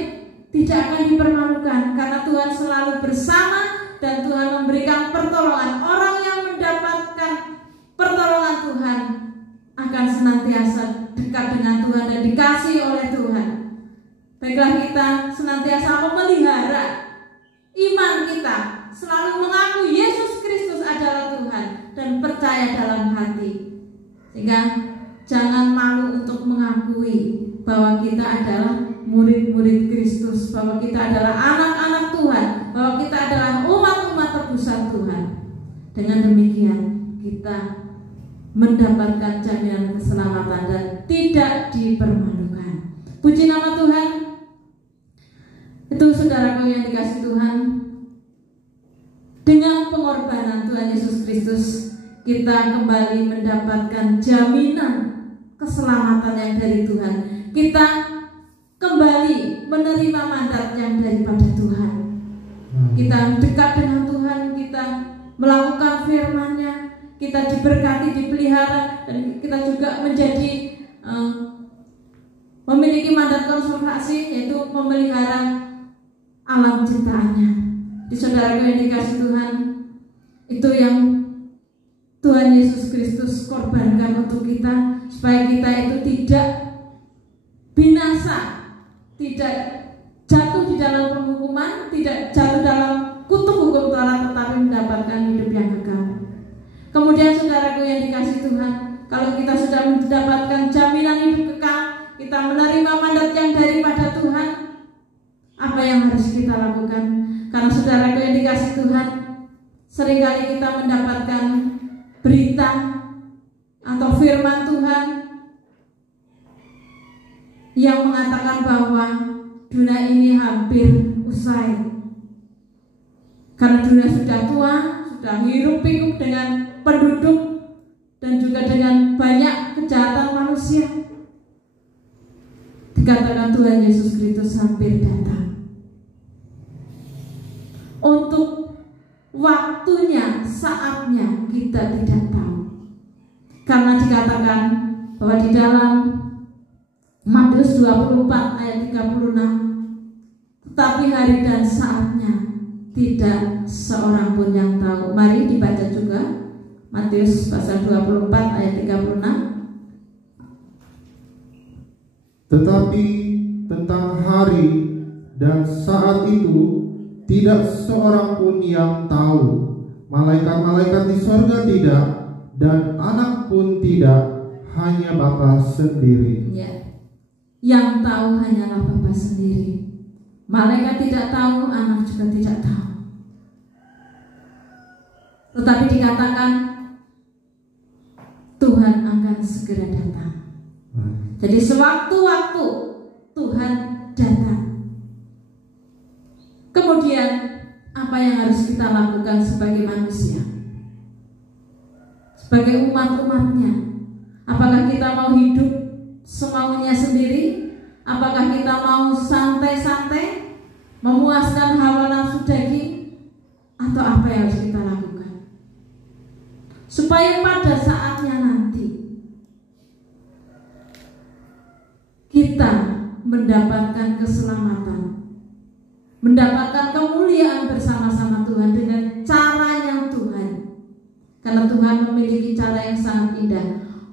Tidak akan dipermalukan, karena Tuhan selalu bersama dan Tuhan memberikan pertolongan. Orang yang mendapatkan pertolongan Tuhan akan senantiasa dekat dengan Tuhan dan dikasihi oleh Tuhan. Baiklah, kita senantiasa memelihara iman kita, selalu mengaku Yesus Kristus adalah Tuhan dan percaya dalam hati, sehingga jangan malu untuk mengakui bahwa kita adalah murid-murid Kristus, bahwa kita adalah anak-anak Tuhan, bahwa kita adalah umat-umat tebusan Tuhan. Dengan demikian kita mendapatkan jaminan keselamatan dan tidak dipermalukan. Puji nama Tuhan. Itu saudaraku yang dikasihi Tuhan, dengan pengorbanan Tuhan Yesus Kristus kita kembali mendapatkan jaminan keselamatan yang dari Tuhan. Kita kembali menerima mandat yang daripada Tuhan. Kita dekat dengan Tuhan, kita melakukan firman-Nya, kita diberkati, dipelihara, dan kita juga menjadi memiliki mandat konservasi, yaitu memelihara alam ciptaannya. Di saudaraku yang dikasihi Tuhan, itu yang Tuhan Yesus Kristus korbankan untuk kita, supaya kita itu tidak binasa, tidak jatuh di dalam penghukuman, tidak jatuh dalam kutuk hukum Taurat, tetapi mendapatkan hidup yang kekal. Kemudian saudaraku yang dikasihi Tuhan, kalau kita sudah mendapatkan jaminan hidup kekal, kita menerima mandat yang daripada Tuhan, apa yang harus kita lakukan? Karena saudaraku yang dikasihi Tuhan, seringkali kita mendapatkan berita atau firman Tuhan yang mengatakan bahwa dunia ini hampir usai, karena dunia sudah tua, sudah hiruk pikuk dengan penduduk dan juga dengan banyak kejahatan manusia. Dikatakan Tuhan Yesus Kristus hampir datang. Untuk waktunya, saatnya kita tidak tahu, karena dikatakan bahwa di dalam Matius 24 ayat 36, tetapi hari dan saatnya tidak seorang pun yang tahu. Mari dibaca juga Matius pasal 24 ayat 36. Tetapi tentang hari dan saat itu tidak seorang pun yang tahu, malaikat-malaikat di sorga tidak, dan anak pun tidak, hanya Bapa sendiri. Ya. Yang tahu hanyalah Bapa sendiri. Malaikat tidak tahu, anak juga tidak tahu. Tetapi dikatakan Tuhan akan segera datang. Jadi sewaktu-waktu Tuhan datang. Kemudian apa yang harus kita lakukan sebagai manusia, sebagai umat-umatnya? Apakah kita mau hidup semaunya sendiri? Apakah kita mau santai-santai, memuaskan hawa nafsu daging? Atau apa yang harus kita lakukan? Supaya pada saatnya nanti kita mendapatkan keselamatan, mendapatkan kemuliaan bersama-sama Tuhan dengan caranya Tuhan. Karena Tuhan memiliki cara yang sangat indah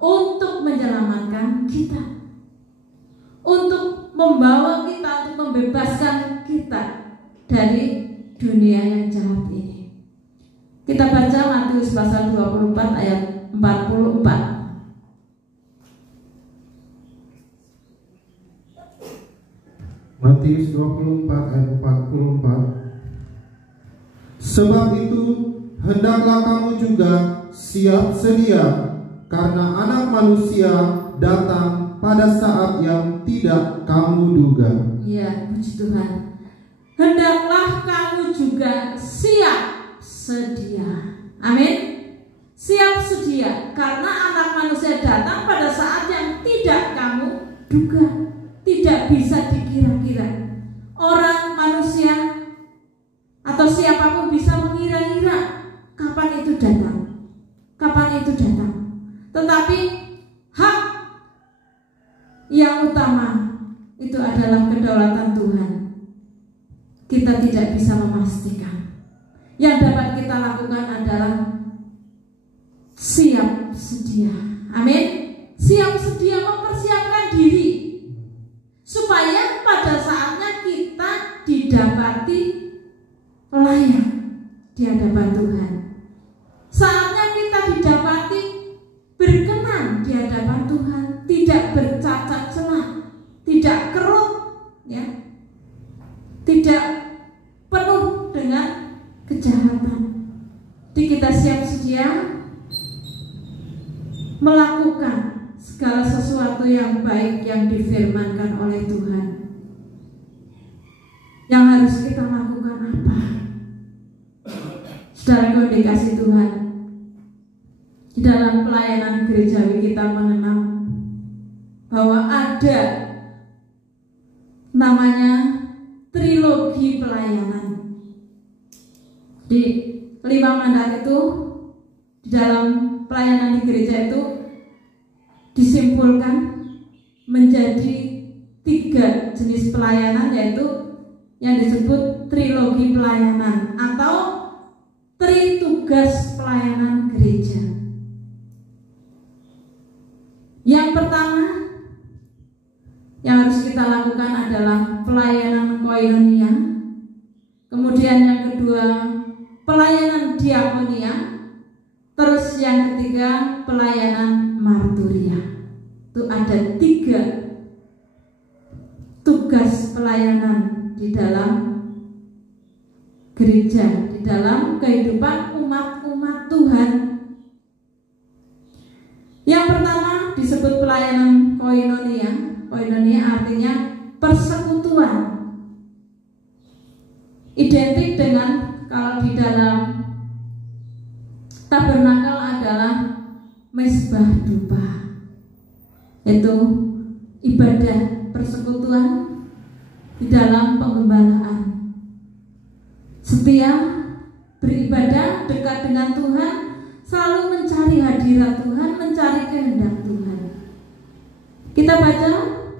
untuk menyelamatkan kita, untuk membawa kita, untuk membebaskan kita dari dunia yang jahat ini. Kita baca Matius pasal 24 ayat 44. Matius 24 ayat 44. Sebab itu hendaklah kamu juga siap sedia, karena Anak Manusia datang pada saat yang tidak kamu duga. Ya, puji Tuhan. Hendaklah kamu juga siap sedia. Amin. Siap sedia, karena Anak Manusia datang pada saat yang tidak kamu duga. Tidak bisa dikira-kira. Orang, manusia, atau siapapun bisa mengira-kira kapan itu datang, kapan itu datang. Tetapi hak yang utama itu adalah kedaulatan Tuhan. Kita tidak bisa memastikan. Yang dapat kita lakukan adalah siap sedia. Amin. Siap sedia, mempersiapkan diri supaya pada saatnya kita didapati layak di hadapan Tuhan. Saatnya kita didapati berkenan di hadapan Tuhan, tidak bercacat celah, tidak kerut, ya, tidak penuh dengan kejahatan. Jadi kita siap sedia melakukan segala sesuatu yang baik yang difirmankan oleh Tuhan. Yang harus kita lakukan apa? Saudara dikasih Tuhan, di dalam pelayanan gerejawi kita mengenal bahwa ada namanya trilogi pelayanan. Di 5 mandat itu, di dalam pelayanan di gereja itu disimpulkan menjadi 3 jenis pelayanan, yaitu yang disebut trilogi pelayanan atau tritugas pelayanan gereja. Yang pertama yang harus kita lakukan adalah pelayanan koinonia. Kemudian yang kedua pelayanan diakonia. Terus yang ketiga pelayanan marturia. Itu ada 3 tugas pelayanan di dalam gereja, di dalam kehidupan umat-umat Tuhan. Yang pertama disebut pelayanan koinonia. Koinonia artinya persekutuan. Identik dengan kalau di dalam tabernakel adalah mezbah dupa, yaitu ibadah persekutuan di dalam pengembalaan. Setia beribadah dekat dengan Tuhan, selalu mencari hadirat Tuhan, mencari kehendak Tuhan. Kita baca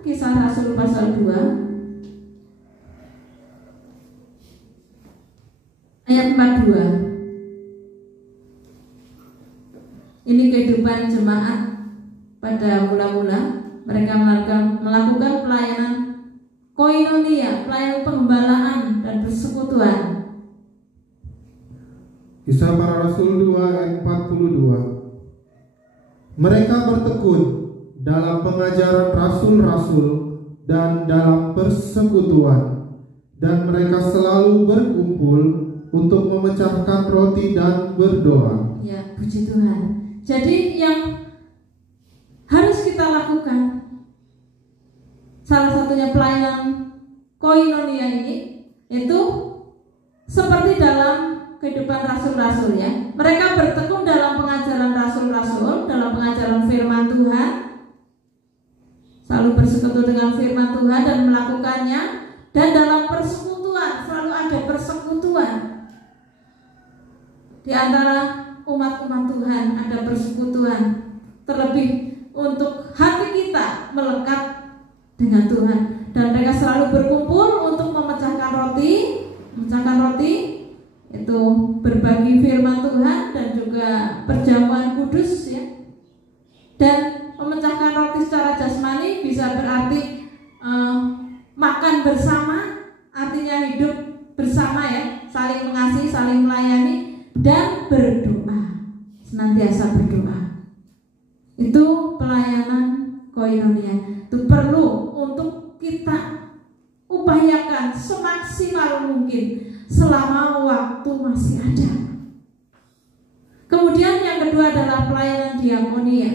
Kisah Rasul pasal 2 ayat 42. Ini kehidupan jemaat pada mula-mula. Mereka melakukan pelayanan koinonia koinonia, pelayanan penggembalaan dan persekutuan. Kisah Para Rasul 2 ayat 42. Mereka bertekun dalam pengajaran rasul-rasul dan dalam persekutuan, dan mereka selalu berkumpul untuk memecahkan roti dan berdoa. Ya, puji Tuhan. Jadi yang harus kita lakukan, salah satunya pelayanan koinonia ini, itu seperti dalam kehidupan rasul-rasul ya. Mereka bertekun dalam pengajaran rasul-rasul, dalam pengajaran firman Tuhan, selalu bersekutu dengan firman Tuhan dan melakukannya, dan dalam persekutuan, selalu ada persekutuan di antara umat-umat Tuhan, ada persekutuan. Terlebih untuk hati kita melekat dengan Tuhan, dan mereka selalu berkumpul untuk memecahkan roti, itu berbagi firman Tuhan dan juga perjamuan kudus ya. Dan memecahkan roti secara jasmani bisa berarti makan bersama, artinya hidup bersama ya, saling mengasihi, saling melayani, dan berdoa, senantiasa berdoa. Itu pelayanan koinonia. Itu perlu untuk kita upayakan semaksimal mungkin selama waktu masih ada. Kemudian yang kedua adalah pelayanan diakonia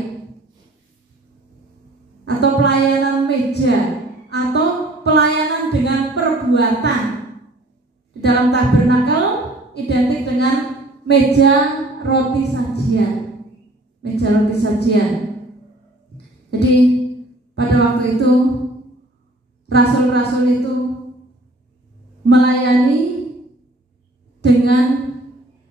atau pelayanan meja atau pelayanan dengan perbuatan. Di dalam tabernakel identik dengan meja roti sajian. Meja roti sajian. Jadi pada waktu itu rasul-rasul itu melayani dengan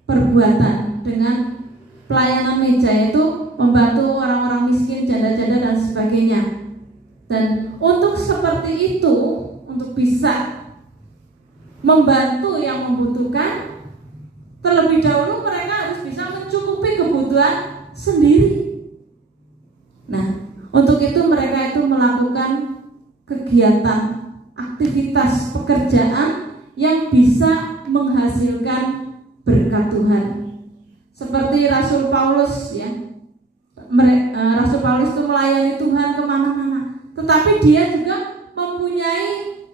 perbuatan, dengan pelayanan meja, yaitu membantu orang-orang miskin, janda-janda dan sebagainya. Dan untuk seperti itu, untuk bisa membantu yang membutuhkan, terlebih dahulu mereka harus bisa mencukupi kebutuhan sendiri. Nah, untuk itu mereka itu melakukan kegiatan, aktivitas pekerjaan yang bisa menghasilkan berkat Tuhan. Seperti Rasul Paulus ya, Rasul Paulus itu melayani Tuhan kemana-mana, tetapi dia juga mempunyai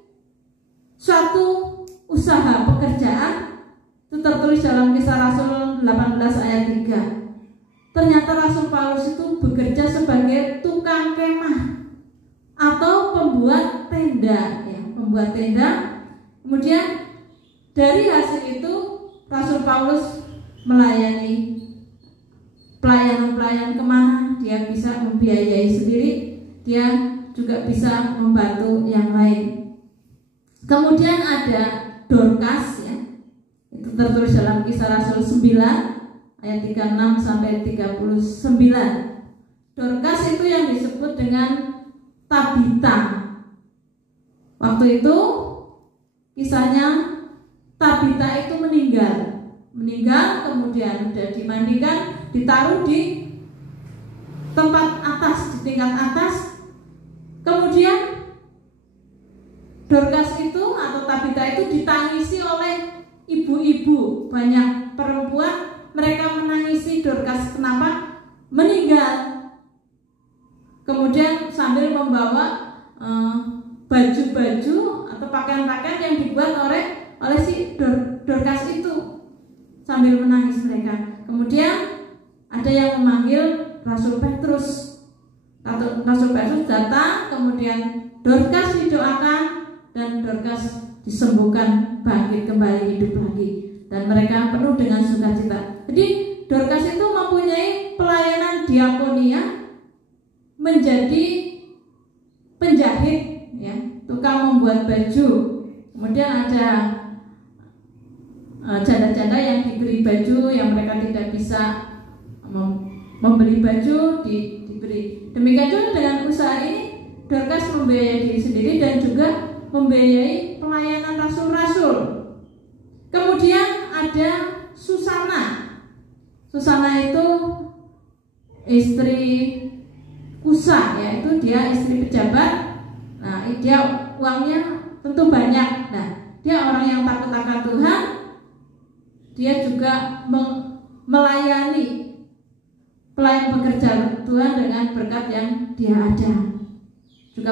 suatu usaha pekerjaan. Itu tertulis dalam Kisah Rasul 18 ayat 3. Ternyata Rasul Paulus itu bekerja sebagai tukang kemah atau pembuat tenda ya, pembuat tenda. Kemudian dari hasil itu Rasul Paulus melayani pelayanan kemana, dia bisa membiayai sendiri, dia juga bisa membantu yang lain. Kemudian ada Dorcas ya, itu tertulis dalam Kisah Rasul 9 ayat 36 sampai 39. Dorcas itu yang disebut dengan Tabita. Waktu itu kisahnya Tabita itu meninggal kemudian sudah dimandikan, ditaruh di tempat atas, di tingkat atas. Kemudian Dorcas itu atau Tabita itu ditangisi oleh ibu-ibu, banyak perempuan, mereka menangisi Dorcas kenapa meninggal. Kemudian sambil membawa baju-baju atau pakaian-pakaian yang dibuat oleh si Dorcas itu, sambil menangis mereka. Kemudian ada yang memanggil Rasul Petrus. Rasul Petrus datang, kemudian Dorcas didoakan dan Dorcas disembuhkan, bangkit kembali, hidup lagi, dan mereka penuh dengan sukacita. Jadi Dorcas itu mempunyai pelayanan diakonia, menjadi penjahit ya, tukang membuat baju. Kemudian ada janda-janda yang diberi baju, yang mereka tidak bisa membeli baju, diberi. Demikian juga dengan usaha ini, Dorcas membiayai diri sendiri dan juga membiayai pelayanan rasul-rasul. Kemudian ada Susana. Susana itu istri Kusa, yaitu dia istri pejabat. Nah, dia uangnya tentu banyak. Nah, dia orang yang takut akan Tuhan, dia juga melayani pelayan pekerja Tuhan dengan berkat yang dia ada. Juga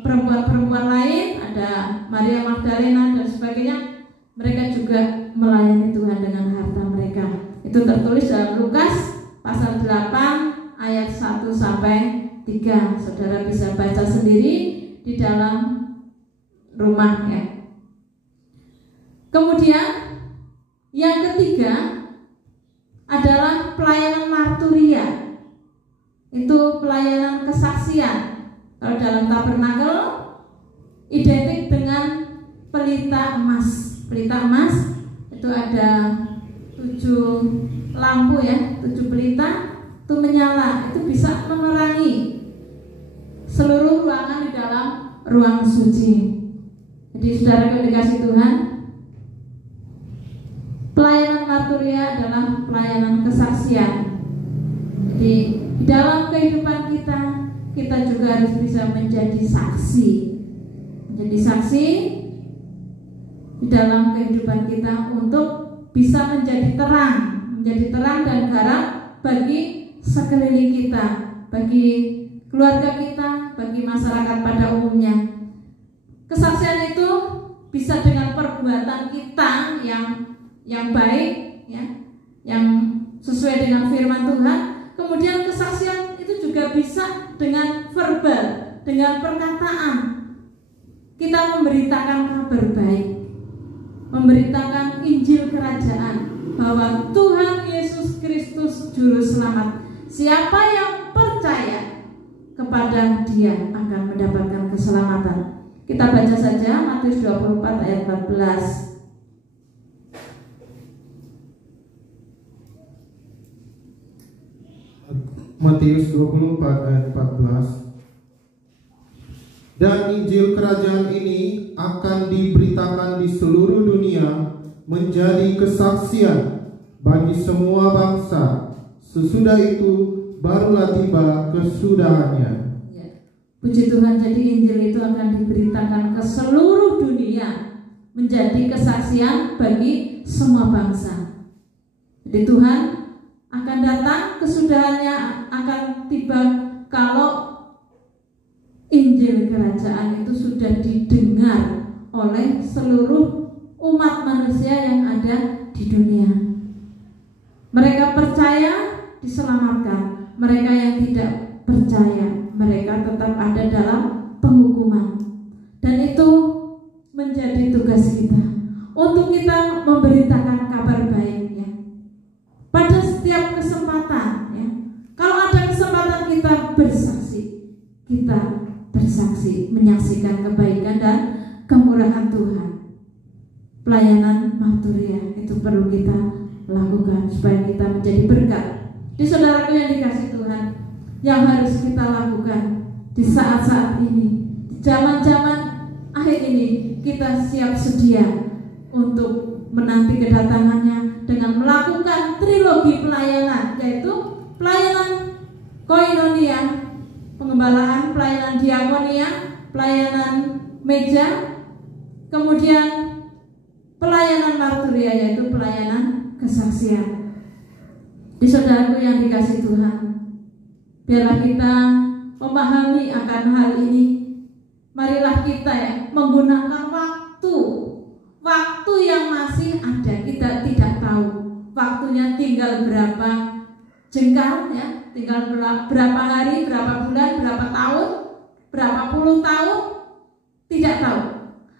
perempuan-perempuan lain, ada Maria Magdalena dan sebagainya, mereka juga melayani Tuhan dengan harta mereka. Itu tertulis dalam Lukas pasal 8 ayat 1 sampai 3. Saudara bisa baca sendiri di dalam rumah ya. Kemudian yang ketiga adalah pelayanan marturia. Itu pelayanan kesaksian. Kalau dalam tabernakel identik dengan pelita emas. Pelita emas itu ada 7 lampu ya, 7 pelita itu menyala, itu bisa menerangi seluruh ruangan di dalam ruang suci. Jadi saudara yang dikasih Tuhan, pelayanan marturia adalah pelayanan kesaksian. Jadi di dalam kehidupan kita juga harus bisa menjadi saksi. Menjadi saksi di dalam kehidupan kita untuk bisa menjadi terang dan garam bagi sekeliling kita, bagi keluarga kita, bagi masyarakat pada umumnya. Kesaksian itu bisa dengan perbuatan kita yang baik ya, yang sesuai dengan firman Tuhan. Kemudian kesaksian itu juga bisa dengan verbal, dengan perkataan. Kita memberitakan kabar baik, memberitakan Injil kerajaan, bahwa Tuhan Yesus Kristus juru selamat. Siapa yang percaya kepada Dia akan mendapatkan keselamatan. Kita baca saja Matius 24 ayat 14. Matius 24 ayat 14. Dan Injil kerajaan ini akan diberitakan di seluruh dunia menjadi kesaksian bagi semua bangsa. Sesudah itu barulah tiba kesudahannya. Ya. Puji Tuhan, jadi Injil itu akan diberitakan ke seluruh dunia menjadi kesaksian bagi semua bangsa. Jadi Tuhan akan datang, kesudahannya akan tiba kalau Injil kerajaan itu sudah didengar oleh seluruh umat manusia yang ada di dunia. Mereka percaya diselamatkan, mereka yang tidak percaya mereka tetap ada dalam penghukuman. Dan itu menjadi tugas kita untuk kita memberitakan kabar baik ya. Pada setiap kesempatan ya. Kalau ada kesempatan kita bersaksi, menyaksikan kebaikan dan kemurahan Tuhan. Pelayanan marturia itu perlu kita lakukan supaya kita menjadi berkat. Di saudaraku yang dikasih Tuhan, yang harus kita lakukan di saat-saat ini, di zaman-zaman akhir ini, kita siap sedia untuk menanti kedatangannya dengan melakukan trilogi pelayanan, yaitu pelayanan koinonia, pengembalaan, pelayanan diakonia, pelayanan meja, kemudian pelayanan marturia, yaitu pelayanan kesaksian. Di saudaraku yang dikasih Tuhan, biarlah kita memahami akan hal ini. Marilah kita ya menggunakan waktu yang masih ada. Kita tidak tahu waktunya tinggal berapa jengkal ya, tinggal berapa hari, berapa bulan, berapa tahun, berapa puluh tahun, tidak tahu.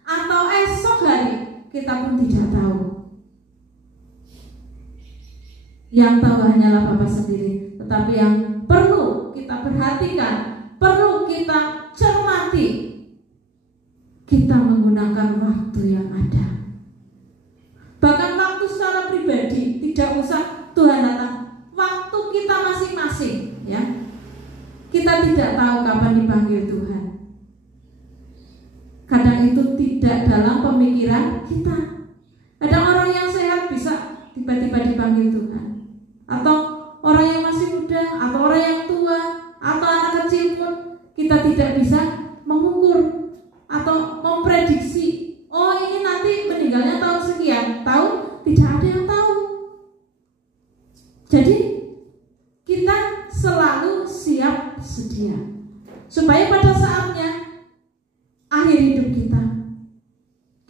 Atau esok hari kita pun tidak tahu. Yang tahu hanyalah Bapa sendiri. Tetapi yang perlu kita perhatikan, perlu kita cermati, kita menggunakan waktu yang ada. Bahkan waktu secara pribadi, tidak usah Tuhan datang, waktu kita masing-masing ya. Kita tidak tahu kapan dipanggil Tuhan. Kadang itu tidak dalam pemikiran kita. Ada orang yang sehat bisa tiba-tiba dipanggil Tuhan, atau orang yang masih muda, atau orang yang tua, atau anak kecil pun kita tidak bisa mengukur atau memprediksi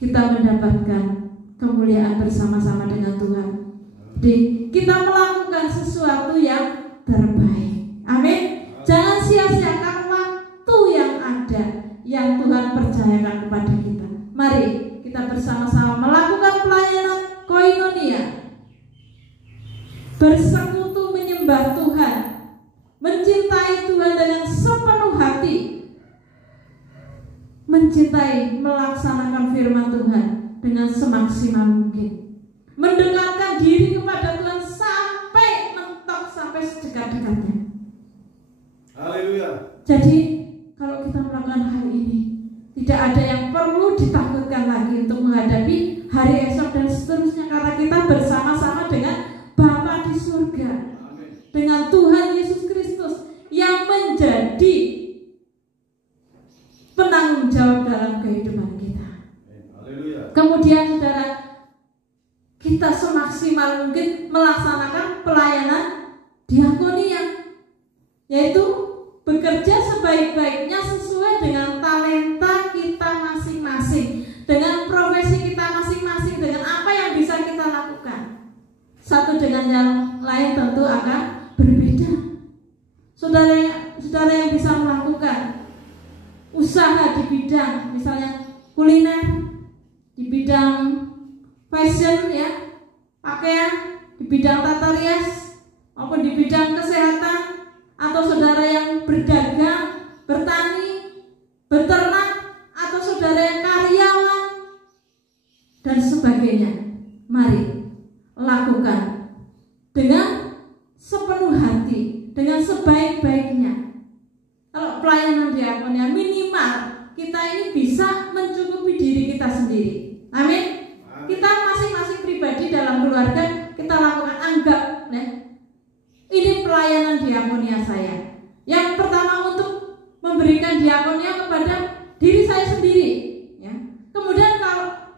kita mendapatkan kemuliaan bersama-sama dengan Tuhan. Jadi kita melakukan sesuatu yang terbaik. Amin. Jangan sia-siakan waktu yang ada yang Tuhan percayakan kepada kita. Mari kita bersama-sama melakukan pelayanan koinonia, bersekutu menyembah Tuhan, mencintai Tuhan dengan sepenuh hati, mencintai melaksanakan firman Tuhan dengan semaksimal mungkin, mendekatkan diri kepada Tuhan sampai mentok, sampai sedekat-dekatnya. Haleluya. Jadi kalau kita melakukan hal ini, tidak ada yang perlu ditakutkan lagi untuk menghadapi hari esok dan seterusnya, karena kita bersama-sama dengan Bapa di surga. Amin. Dengan Tuhan Yesus Kristus yang menjadi penanggung jawab dalam kehidupan kita. Haleluya. Kemudian saudara, kita semaksimal mungkin melaksanakan pelayanan diakonia, yaitu bekerja sebaik-baiknya sesuai dengan talenta kita masing-masing, dengan profesi kita masing-masing, dengan apa yang bisa kita lakukan. Satu dengan yang lain tentu akan berbeda. Saudara yang bisa melakukan usaha di bidang misalnya kuliner, di bidang fashion ya, pakaian, di bidang tata rias, maupun di bidang kesehatan, atau saudara yang berdagang, bertani, beternak, atau saudara yang karyawan dan sebagainya. Mari lakukan dengan sepenuh hati, dengan sebaik-baiknya. Kalau pelayanan diakonia, minimal kita ini bisa mencukupi diri kita sendiri. Amin. Kita masing-masing pribadi dalam keluarga kita lakukan, anggap ini pelayanan diakonia saya. Yang pertama untuk memberikan diakonia kepada diri saya sendiri, ya. Kemudian kalau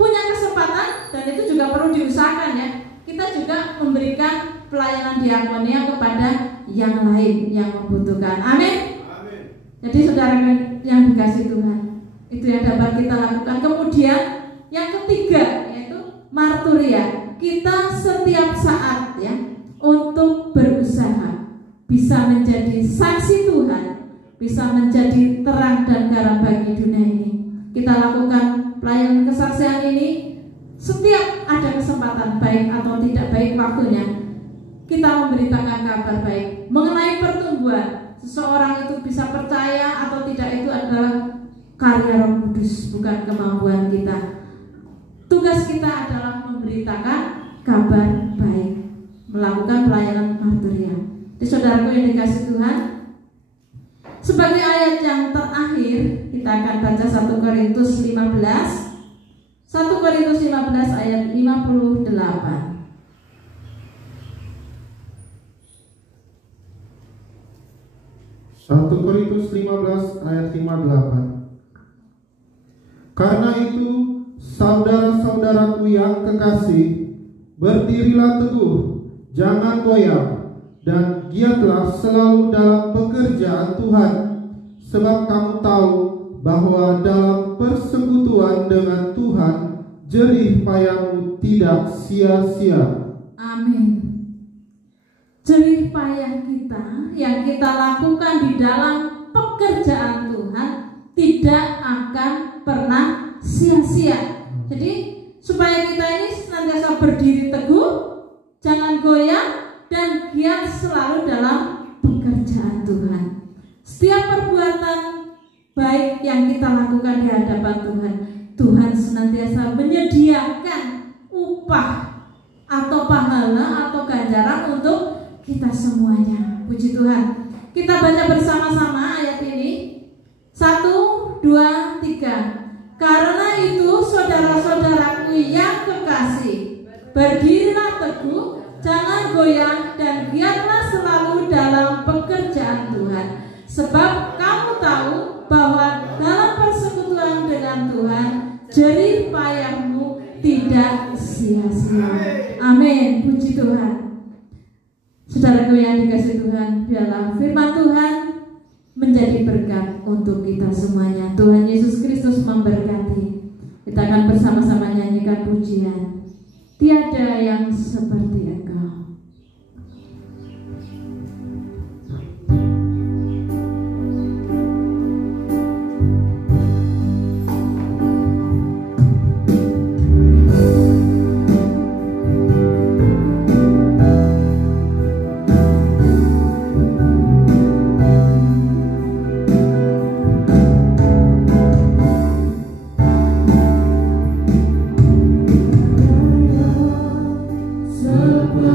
punya kesempatan, dan itu juga perlu diusahakan ya, kita juga memberikan pelayanan diakonia kepada yang lain yang membutuhkan. Amin. Amin. Jadi saudara yang dikasih Tuhan, itu yang dapat kita lakukan. Kemudian yang ketiga yaitu marturia. Kita setiap saat ya untuk berusaha bisa menjadi saksi Tuhan, bisa menjadi terang dan garam bagi dunia ini. Kita lakukan pelayanan kesaksian ini setiap ada kesempatan, baik atau tidak baik waktunya. Kita memberitakan kabar baik mengenai pertumbuhan. Seseorang itu bisa percaya atau tidak, itu adalah karya Roh Kudus, bukan kemampuan kita. Tugas kita adalah memberitakan kabar baik, melakukan pelayanan marturia. Jadi saudaraku yang dikasih Tuhan, sebagai ayat yang terakhir kita akan baca 1 Korintus 15. 1 Korintus 15 ayat 58. 1 Korintus 15 ayat 58. Karena itu, saudara-saudaraku yang kekasih, berdirilah teguh, jangan goyah, dan giatlah selalu dalam pekerjaan Tuhan, sebab kamu tahu bahwa dalam persekutuan dengan Tuhan, jerih payahmu tidak sia-sia. Amin. Jerih payah kita yang kita lakukan di dalam pekerjaan Tuhan tidak akan pernah sia-sia. Jadi supaya kita ini senantiasa berdiri teguh, jangan goyah, dan giat selalu dalam pekerjaan Tuhan. Setiap perbuatan baik yang kita lakukan di hadapan Tuhan, Tuhan senantiasa menyediakan upah atau pahala atau ganjaran untuk kita semuanya. Puji Tuhan. Kita baca bersama-sama ayat ini. 1, 2, 3. Karena itu saudara-saudaraku yang kekasih, berdirilah teguh, jangan goyah, dan giatlah selalu dalam pekerjaan Tuhan. Sebab kamu tahu bahwa dalam persekutuan dengan Tuhan, jerih payahmu tidak sia-sia. Amin. Puji Tuhan. Saudaraku yang dikasih Tuhan, biarlah firman Tuhan menjadi berkat untuk kita semuanya. Tuhan Yesus Kristus memberkati. Kita akan bersama-sama nyanyikan pujian Tiada yang seperti Engkau. Seperti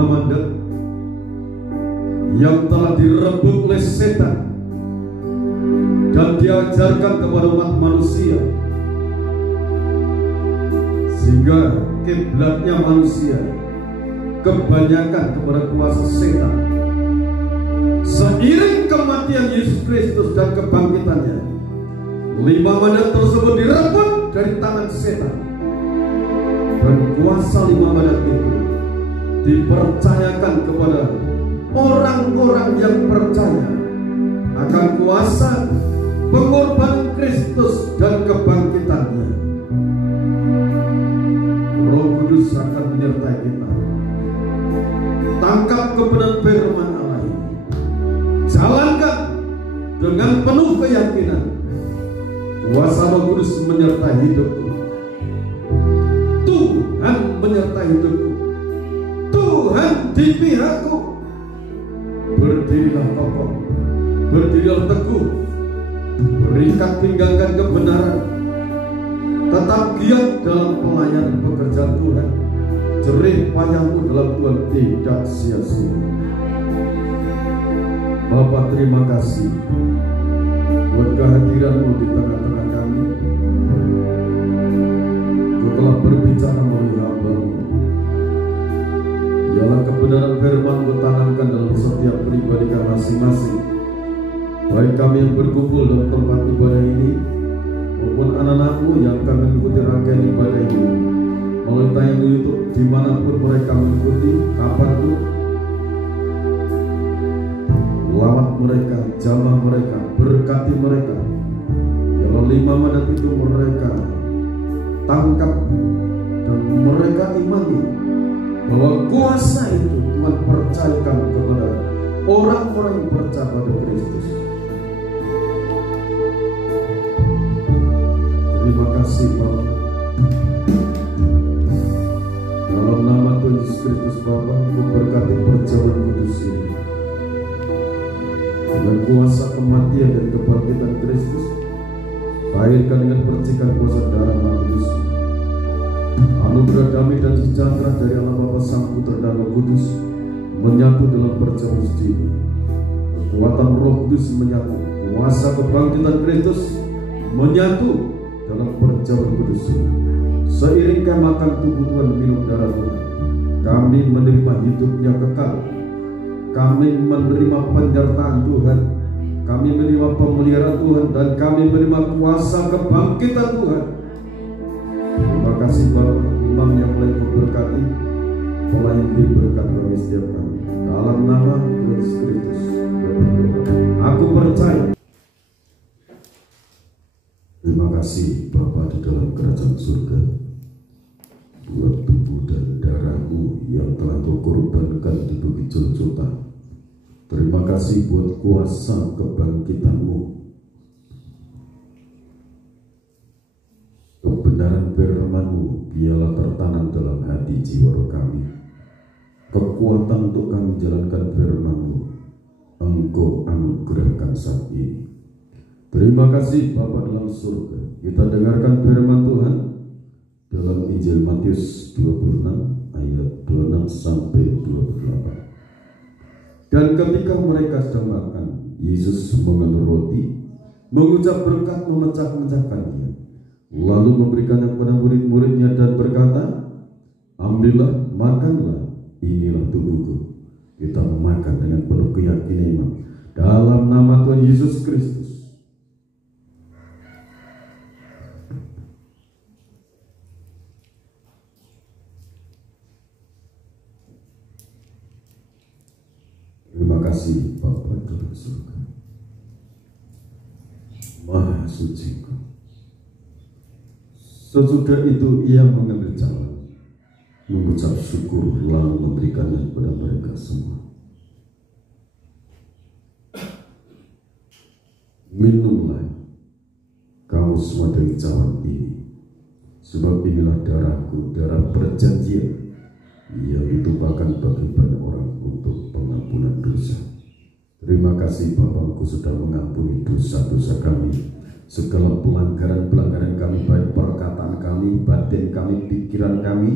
5 mandat yang telah direbut oleh setan dan diajarkan kepada umat manusia, sehingga kiblatnya manusia kebanyakan kepada kuasa setan. Seiring kematian Yesus Kristus dan kebangkitannya, 5 mandat tersebut direbut dari tangan setan, dan kuasa 5 mandat itu dipercayakan kepada orang-orang yang percaya akan kuasa pengorbanan Kristus dan kebangkitannya. Roh Kudus akan menyertai kita. Tangkap kebenaran firman Allah ini, jalankan dengan penuh keyakinan. Kuasa Roh Kudus menyertai hidupku. Tuhan menyertai hidupku. Tuhan di pihakku. Berdirilah kokoh, berdirilah teguh, berikat pinggangkan kebenaran, tetap giat dalam pelayanan pekerjaan Tuhan. Jerih payahmu dalam Tuhan tidak sia-sia. Bapa, terima kasih buat kehadiran-Mu di tengah-tengah kami. Kau telah berbicara melalui hamba-Mu. Ialah kebenaran firman-Mu tanamkan dalam setiap pribadi kami masing-masing, baik kami yang berkumpul dalam tempat ibadah ini maupun anak-anak-Mu yang akan mengikuti rangkaian ibadah ini melalui tayangan YouTube dimanapun mereka mengikuti, kapanpun. Lawat mereka, jamah mereka, berkati mereka. Kalau 5 mandat itu mereka tangkap dan mereka imani bahwa kuasa itu Tuhan percayakan kepada orang-orang yang percaya pada Kristus. Terima kasih Bapa. Dalam nama Tuhan Yesus Kristus Bapa, Ku berkati perjalanan kudus ini dengan kuasa kematian dan kebangkitan Kristus, kaitkan dengan percikan kuasa darah Maha Kudus. Anugerah damai dan sejahtera dari Allah Bapa, Sang Putra dan Roh Kudus menyatu dalam perjamuan ini. Kekuatan Roh Kudus menyatu, kuasa kebangkitan Kristus menyatu dalam perjamuan kudus ini. Seiring kami makan tubuh Tuhan, minum darah Tuhan, kami menerima hidupnya kekal. Kami menerima penyertaan Tuhan, kami menerima pemeliharaan Tuhan, dan kami menerima kuasa kebangkitan Tuhan. Terima kasih Bapak, Imam yang mulai memberkati, pola yang diberkat bagi setiap kami. Dalam nama Tuhan Yesus Kristus, aku percaya. Terima kasih Bapa di dalam kerajaan surga, buat tubuh dan darah-Mu yang telah Kau korbankan di Bukit Golgota. Terima kasih buat kuasa kebangkitan-Mu. Kebenaran firman-Mu biarlah tertanam dalam hati jiwa roh kami. Kekuatan untuk kami menjalankan firman-Mu Engkau anugerahkan saat ini. Terima kasih Bapa dalam surga. Kita dengarkan firman Tuhan dalam Injil Matius 26 ayat 26 sampai 28. Dan ketika mereka sedang makan, Yesus mengambil roti, mengucap berkat, memecah-mecahkannya, lalu memberikannya kepada murid-muridnya dan berkata, ambillah, makanlah, inilah tubuhku. Kita memakan dengan penuh keyakinan dalam nama Tuhan Yesus Kristus. Terima kasih Bapa dalam surga, Maha Suci Engkau. Sesudah itu ia mengambil jalan, mengucap syukur, lalu memberikannya kepada mereka semua. Minumlah kamu semua dari cawan ini, sebab inilah darahku, darah perjanjian, yang ditumpahkan bagi banyak orang untuk pengampunan dosa. Terima kasih Bapa, Engkau sudah mengampuni dosa-dosa kami, segala pelanggaran-pelanggaran kami, baik perkataan kami, batin kami, pikiran kami,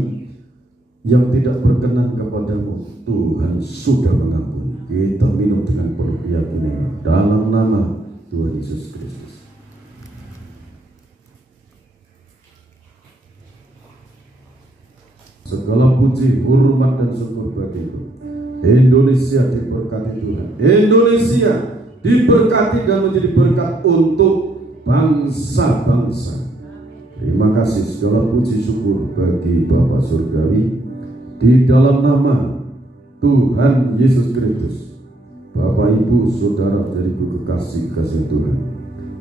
yang tidak berkenan kepadamu, Tuhan sudah mengampuni. Kita minum dengan penuh keyakinan dalam nama Tuhan Yesus Kristus. Segala puji, hormat dan syukur bagiku. Indonesia diberkati Tuhan. Indonesia diberkati dan menjadi berkat untuk bangsa-bangsa. Terima kasih, segala puji syukur bagi Bapa Surgawi di dalam nama Tuhan Yesus Kristus. Bapak, Ibu, Saudara, saudariku kekasih Tuhan,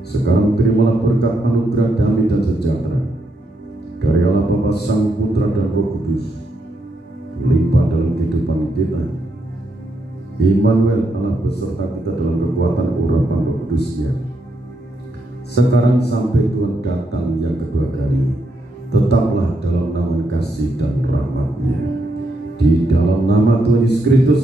sekarang terimalah berkat anugerah damai dan sejahtera dari Allah Bapa, Sang Putra dan Roh Kudus melimpah dalam kehidupan kita. Immanuel, Allah beserta kita dalam kekuatan urapan Roh Kudus-Nya. Sekarang sampai Tuhan datang yang kedua kali, tetaplah dalam naungan kasih dan rahmat-Nya. Di dalam nama Tuhan Yesus Kristus,